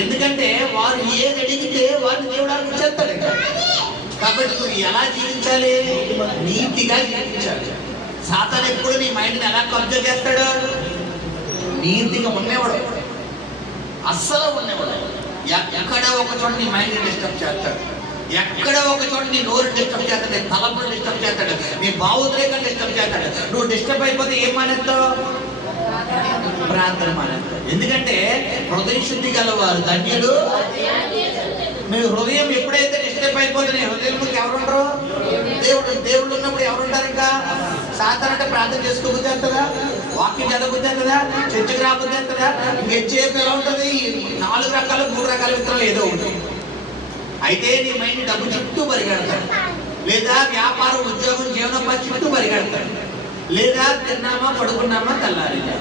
ఎందుకంటే వారు ఏది అడిగితే వారిని దేవుడు ఆలకించేస్తాడు. కాబట్టి నువ్వు ఎలా జీవించాలి? నీతిగా జీవించాలి. సాతాను ఎప్పుడు నీ మైండ్ని ఎలా కబ్జా చేస్తాడు? నీతిగా ఉండేవాడు, అస్సలు ఉండేవాడు. ఎక్కడ ఒక చోట నీ మైండ్ డిస్టర్బ్ చేస్తాడు, ఎక్కడ ఒక చోట నీ నోరు డిస్టర్బ్ చేస్తాడు, నీ తలపులు డిస్టర్బ్ చేస్తాడు, నీ భావోద్రేకాలు డిస్టర్బ్ చేస్తాడు. నువ్వు డిస్టర్బ్ అయిపోతే ఏం మానేస్తావు? ప్రార్థన మానేస్తావు. ఎందుకంటే హృదయ శుద్ధి గలవారు ధన్యులు. మీ హృదయం ఎప్పుడైతే డిస్టర్బ్ అయిపోతే నీ హృదయం ముందు ఎవరుండరు? దేవుడు ఉన్నప్పుడు ఎవరుంటారు? ఇంకా సాధారణ ప్రార్థన చేసుకోబుద్ది అవుతుందా? వాక్యం చదవబుద్ది అవుతుందా? చర్చకు రాబుద్ది అవుతుందా? ఇంకెచ్చేపు ఎలా ఉంటుంది? 4 రకాలు 3 రకాల విత్తనాలు ఏదో ఉంటుంది. అయితే నీ మైండ్ డబ్బు చుట్టూ పరిగెడతాడు, లేదా వ్యాపారం, ఉద్యోగం, జీవనోపాధి చుట్టూ పరిగెడతాడు, లేదా తిన్నామా పడుకున్నామా తెల్లారిందా,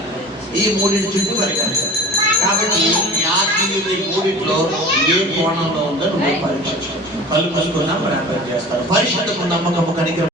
ఈ 3 చుట్టూ పరిగెడతాడు. కాబట్టి ఈ ఆత్మీయ 3లో ఏ కోణంలో ఉందో నువ్వు పరీక్షించు. కళ్ళు మూసుకున్నా ప్రార్థన చేస్తారు. పరిశుద్ధకు నమ్మకము కనికరం